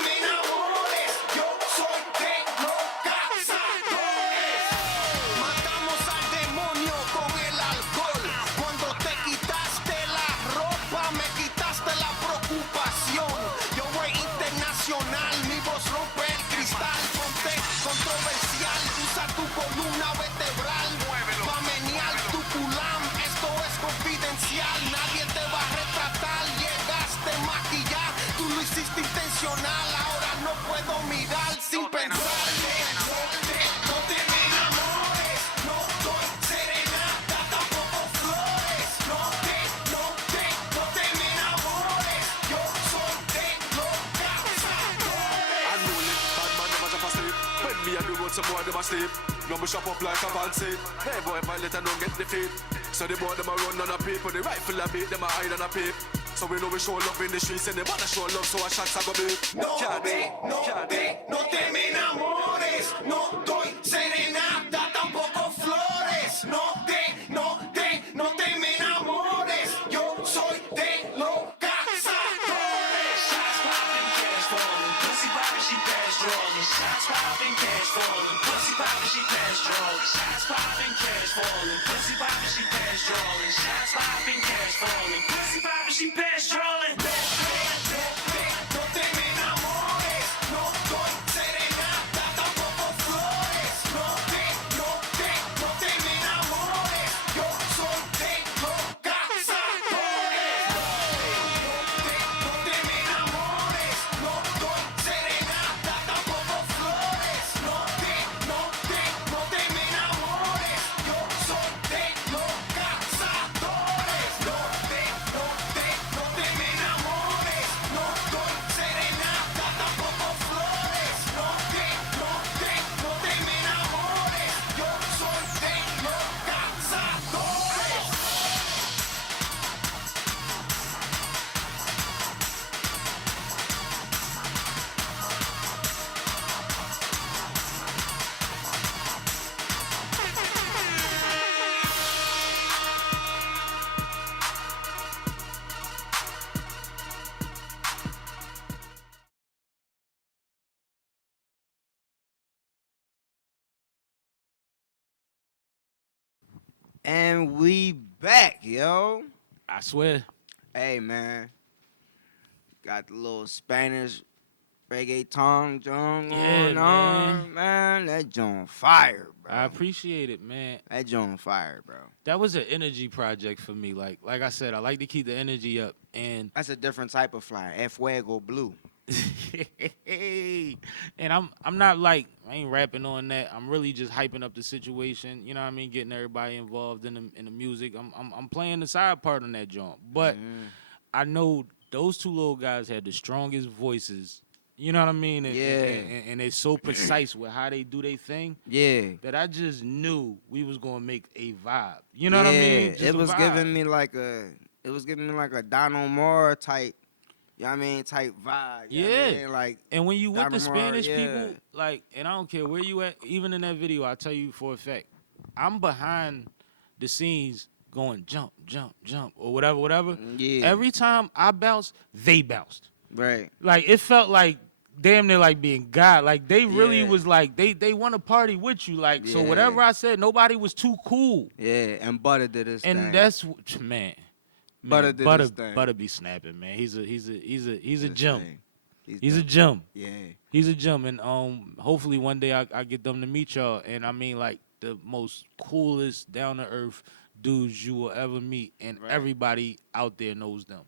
me enamores, yo soy de los cazadores. Matamos al demonio con el alcohol. Cuando te quitaste la ropa, me quitaste la preocupación. Yo voy internacional, mi voz rompe el cristal. Ponte controversial, usa tu columna vertebral. Va a menear tu culam, esto es confidencial. Nadie te va a retratar, llegaste maquillar. Tú lo hiciste intencional, ahora no puedo mirar sin pensar. No te me enamores, no doy serenata, tampoco flores. No te me enamores, yo soy de los cazadores. I know it, bad man never drop a sleep. When me and the road, some boy them a sleep. Now me shop up like a van seat. Hey boy, violate and don't get defeat. So the boy them a run on a paper, the rifle a beat, them a hide on a pape. So we know we show love in the streets, and they wanna show love, so our shots a go beat. No te me enamores, no doy serenata, tampoco flores. No te me enamores, yo soy de los cazadores. Shots poppin', cash fallin', pussy poppin', she fast drawin'. Shots poppin', cash fallin', pussy poppin', she fast drawin'. Shots poppin', cash fallin', pussy poppin', she fast drawin'. Shots poppin', cash fallin', pussy poppin', she fast drawin'. No te me enamores, no doy serenata, tampoco flores. No te me enamores, yo soy de los cazadores. No te me enamores, no doy serenata, tampoco flores. No te me enamores, yo soy de los cazadores. No te me enamores. And we back, yo. I swear. Hey, man. Got the little Spanish reggaeton joint going on, man. That joint fire, bro. I appreciate it, man. That joint fire, bro. That was an energy project for me. Like I said, I like to keep the energy up. And That's a different type of fly. El Fuego Blue. and I'm not like, I ain't rapping on that. I'm really just hyping up the situation. You know what I mean? Getting everybody involved in the music. I'm playing the side part on that joint. But I know those two little guys had the strongest voices. You know what I mean? And they're so precise with how they do their thing. Yeah. That I just knew we was gonna make a vibe. You know what I mean? Just It a was vibe. giving me like a Donald Moore type, you know what I mean, type vibe. You know what I Yeah. mean? Like, And when you with the Donald Moore, Spanish yeah. people, like, and I don't care where you at, even in that video, I tell you for a fact, I'm behind the scenes going jump, jump, jump, or whatever. Yeah. Every time I bounced, they bounced. right. Like, it felt like damn near like being God. Like, they really Yeah. was like, they want to party with you. Like, so Yeah. whatever I said, nobody was too cool. Yeah, and Butter did his thing. And that's, man. Butter did his thing. Butter be snapping, man. He's a Did his gem. thing. He's a dope. gem. Yeah. He's a gem, and hopefully one day I get them to meet y'all. And I mean, like, the most coolest, down to earth dudes you will ever meet, and Right. everybody out there knows them.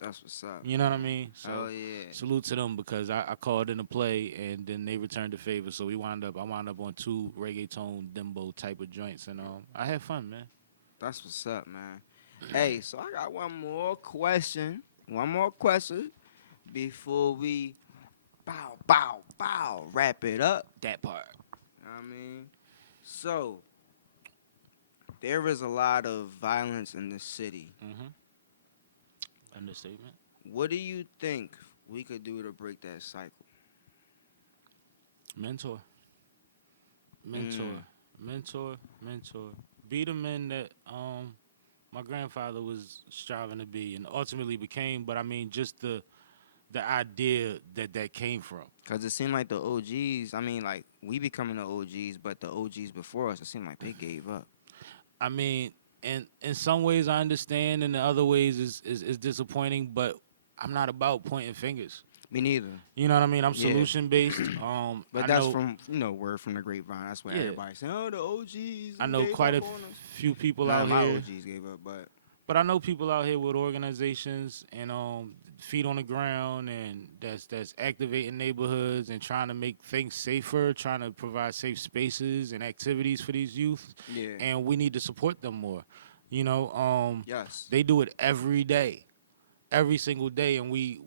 That's what's up. You know what I mean? So Oh, yeah. salute to them, because I called in to play, and then they returned the favor. So I wound up on 2 reggaeton dembo type of joints, and I had fun, man. That's what's up, man. Hey, so I got one more question. One more question before we wrap it up. That part. You know what I mean? So, there is a lot of violence in the city. Understatement. What do you think we could do to break that cycle? Mentor. Be the men that my grandfather was striving to be and ultimately became. But I mean, just the idea that came from. Because it seemed like the OGs, I mean, like, we becoming the OGs, but the OGs before us, it seemed like they gave up. I mean, in some ways I understand, and in other ways is disappointing. But I'm not about pointing fingers. Me neither. You know what I mean? I'm Yeah. solution based. But I that's know, from, word from the grapevine. That's where Yeah. everybody's saying, oh, the OGs. I know gave quite a up on us. few people None out of my here. OGs gave up, but But I know people out here with organizations and feet on the ground, and that's activating neighborhoods and trying to make things safer, trying to provide safe spaces and activities for these youth. yeah. And we need to support them more. You know, Yes. they do it every day, every single day, and we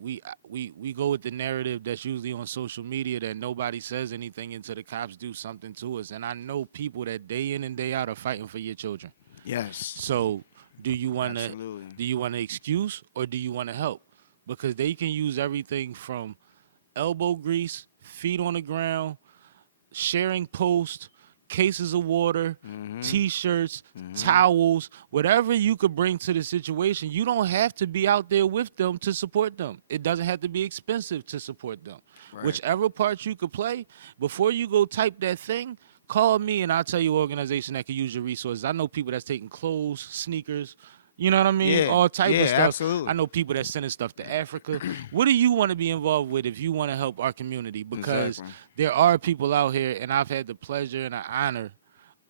go with the narrative that's usually on social media that nobody says anything until the cops do something to us. And I know people that day in and day out are fighting for your children. Yes. So do you want to Absolutely. excuse, or do you want to help? Because they can use everything from elbow grease, feet on the ground, sharing posts, cases of water, T-shirts, towels, whatever you could bring to the situation. You don't have to be out there with them to support them. It doesn't have to be expensive to support them. Right. Whichever part you could play, before you go type that thing, call me and I'll tell you an organization that could use your resources. I know people that's taking clothes, sneakers, you know what I mean? Yeah. All type Yeah, of stuff. absolutely. I know people that's sending stuff to Africa. What do you want to be involved with if you want to help our community? Because Exactly. there are people out here, and I've had the pleasure and the honor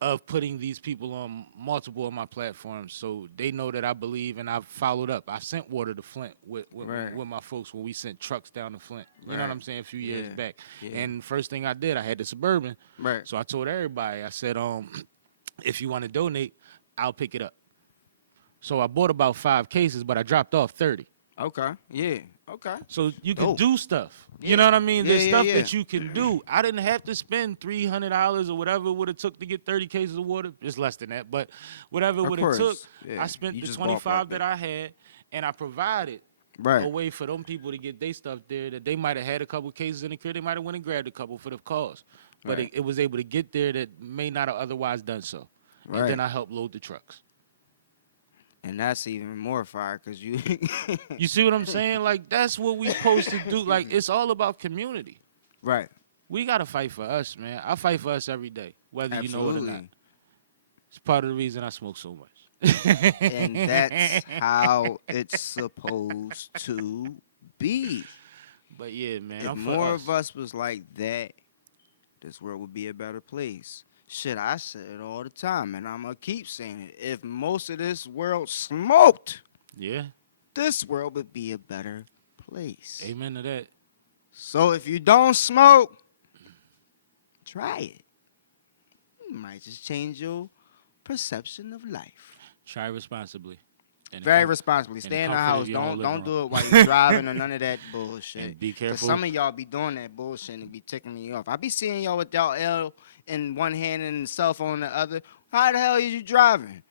of putting these people on multiple of my platforms, so they know that I believe, and I've followed up. I sent water to Flint with Right. my folks when we sent trucks down to Flint. You know Right. what I'm saying? A few years Yeah. back. Yeah. And first thing I did, I had the Suburban. Right. So I told everybody, I said, if you want to donate, I'll pick it up. So I bought about 5 cases, but I dropped off 30. Okay. Yeah. Okay. So you can Dope. do stuff. Yeah. You know what I mean? Yeah, There's yeah, stuff yeah. that you can do. I didn't have to spend $300 or whatever it would have took to get 30 cases of water. It's less than that, but whatever it Of would have took, course. Yeah. I spent You the just 25 ballparked that it. I had, and I provided Right. a way for them people to get their stuff there that they might have had a couple cases in the crib. They might have went and grabbed a couple for the cause. But Right. it was able to get there that may not have otherwise done so. Right. And then I helped load the trucks. And that's even more fire because you. You see what I'm saying? Like, that's what we supposed to do. Like, it's all about community. Right. We got to fight for us, man. I fight for us every day, whether you know it or not. Absolutely. It's part of the reason I smoke so much. And that's how it's supposed to be. But yeah, man. If I'm more for of us was like that, this world would be a better place. Shit, I say it all the time, and I'm going to keep saying it. If most of this world smoked, Yeah. this world would be a better place. Amen to that. So if you don't smoke, try it. You might just change your perception of life. Try responsibly. And Very com- responsibly. and Stay in the comfort of house. your own Don't living do room. it while you're driving or none of that bullshit. And be 'Cause careful. some of y'all be doing that bullshit and be ticking me off. I be seeing y'all with y'all L in one hand and the cell phone in the other. How the hell are you driving?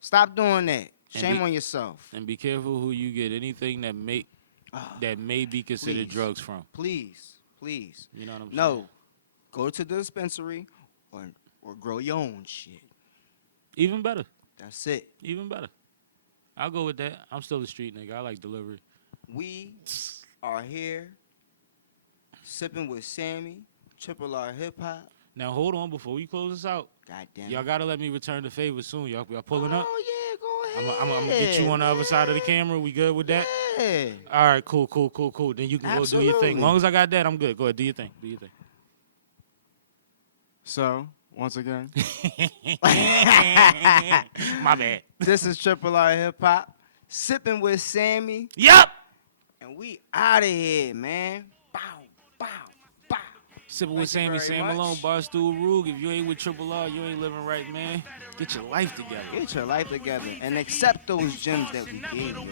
Stop doing that. And Shame be- on yourself. And be careful who you get anything that may be considered Please. drugs from. Please, please. You know what I'm saying? No, go to the dispensary or grow your own shit. Even better. That's it. Even better. I'll go with that. I'm still a street nigga. I like delivery. We are here, sipping with Sammy, Triple R Hip Hop. Now hold on before we close this out. God damn Y'all it. gotta let me return the favor soon. Y'all pulling up? Oh yeah, go ahead. I'm gonna get you on the other side of the camera. We good with that? Yeah. All right, cool. Then you can go do your thing. Absolutely. As long as I got that, I'm good. Go ahead, do your thing. So, once again, My bad. This is Triple R Hip Hop, sipping with Sammy, Yup. and we out of here, man. Bow, bow, bow. Sippin' with Sammy, very Sam much. Malone, Barstool Rug. If you ain't with Triple R, you ain't living right, man. Get your life together. Get your life together and accept those gems that we gave you.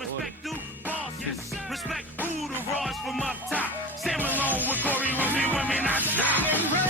Respect due bosses. Respect who the Ross from up top. Sam Malone with Corey with me, women, I stop.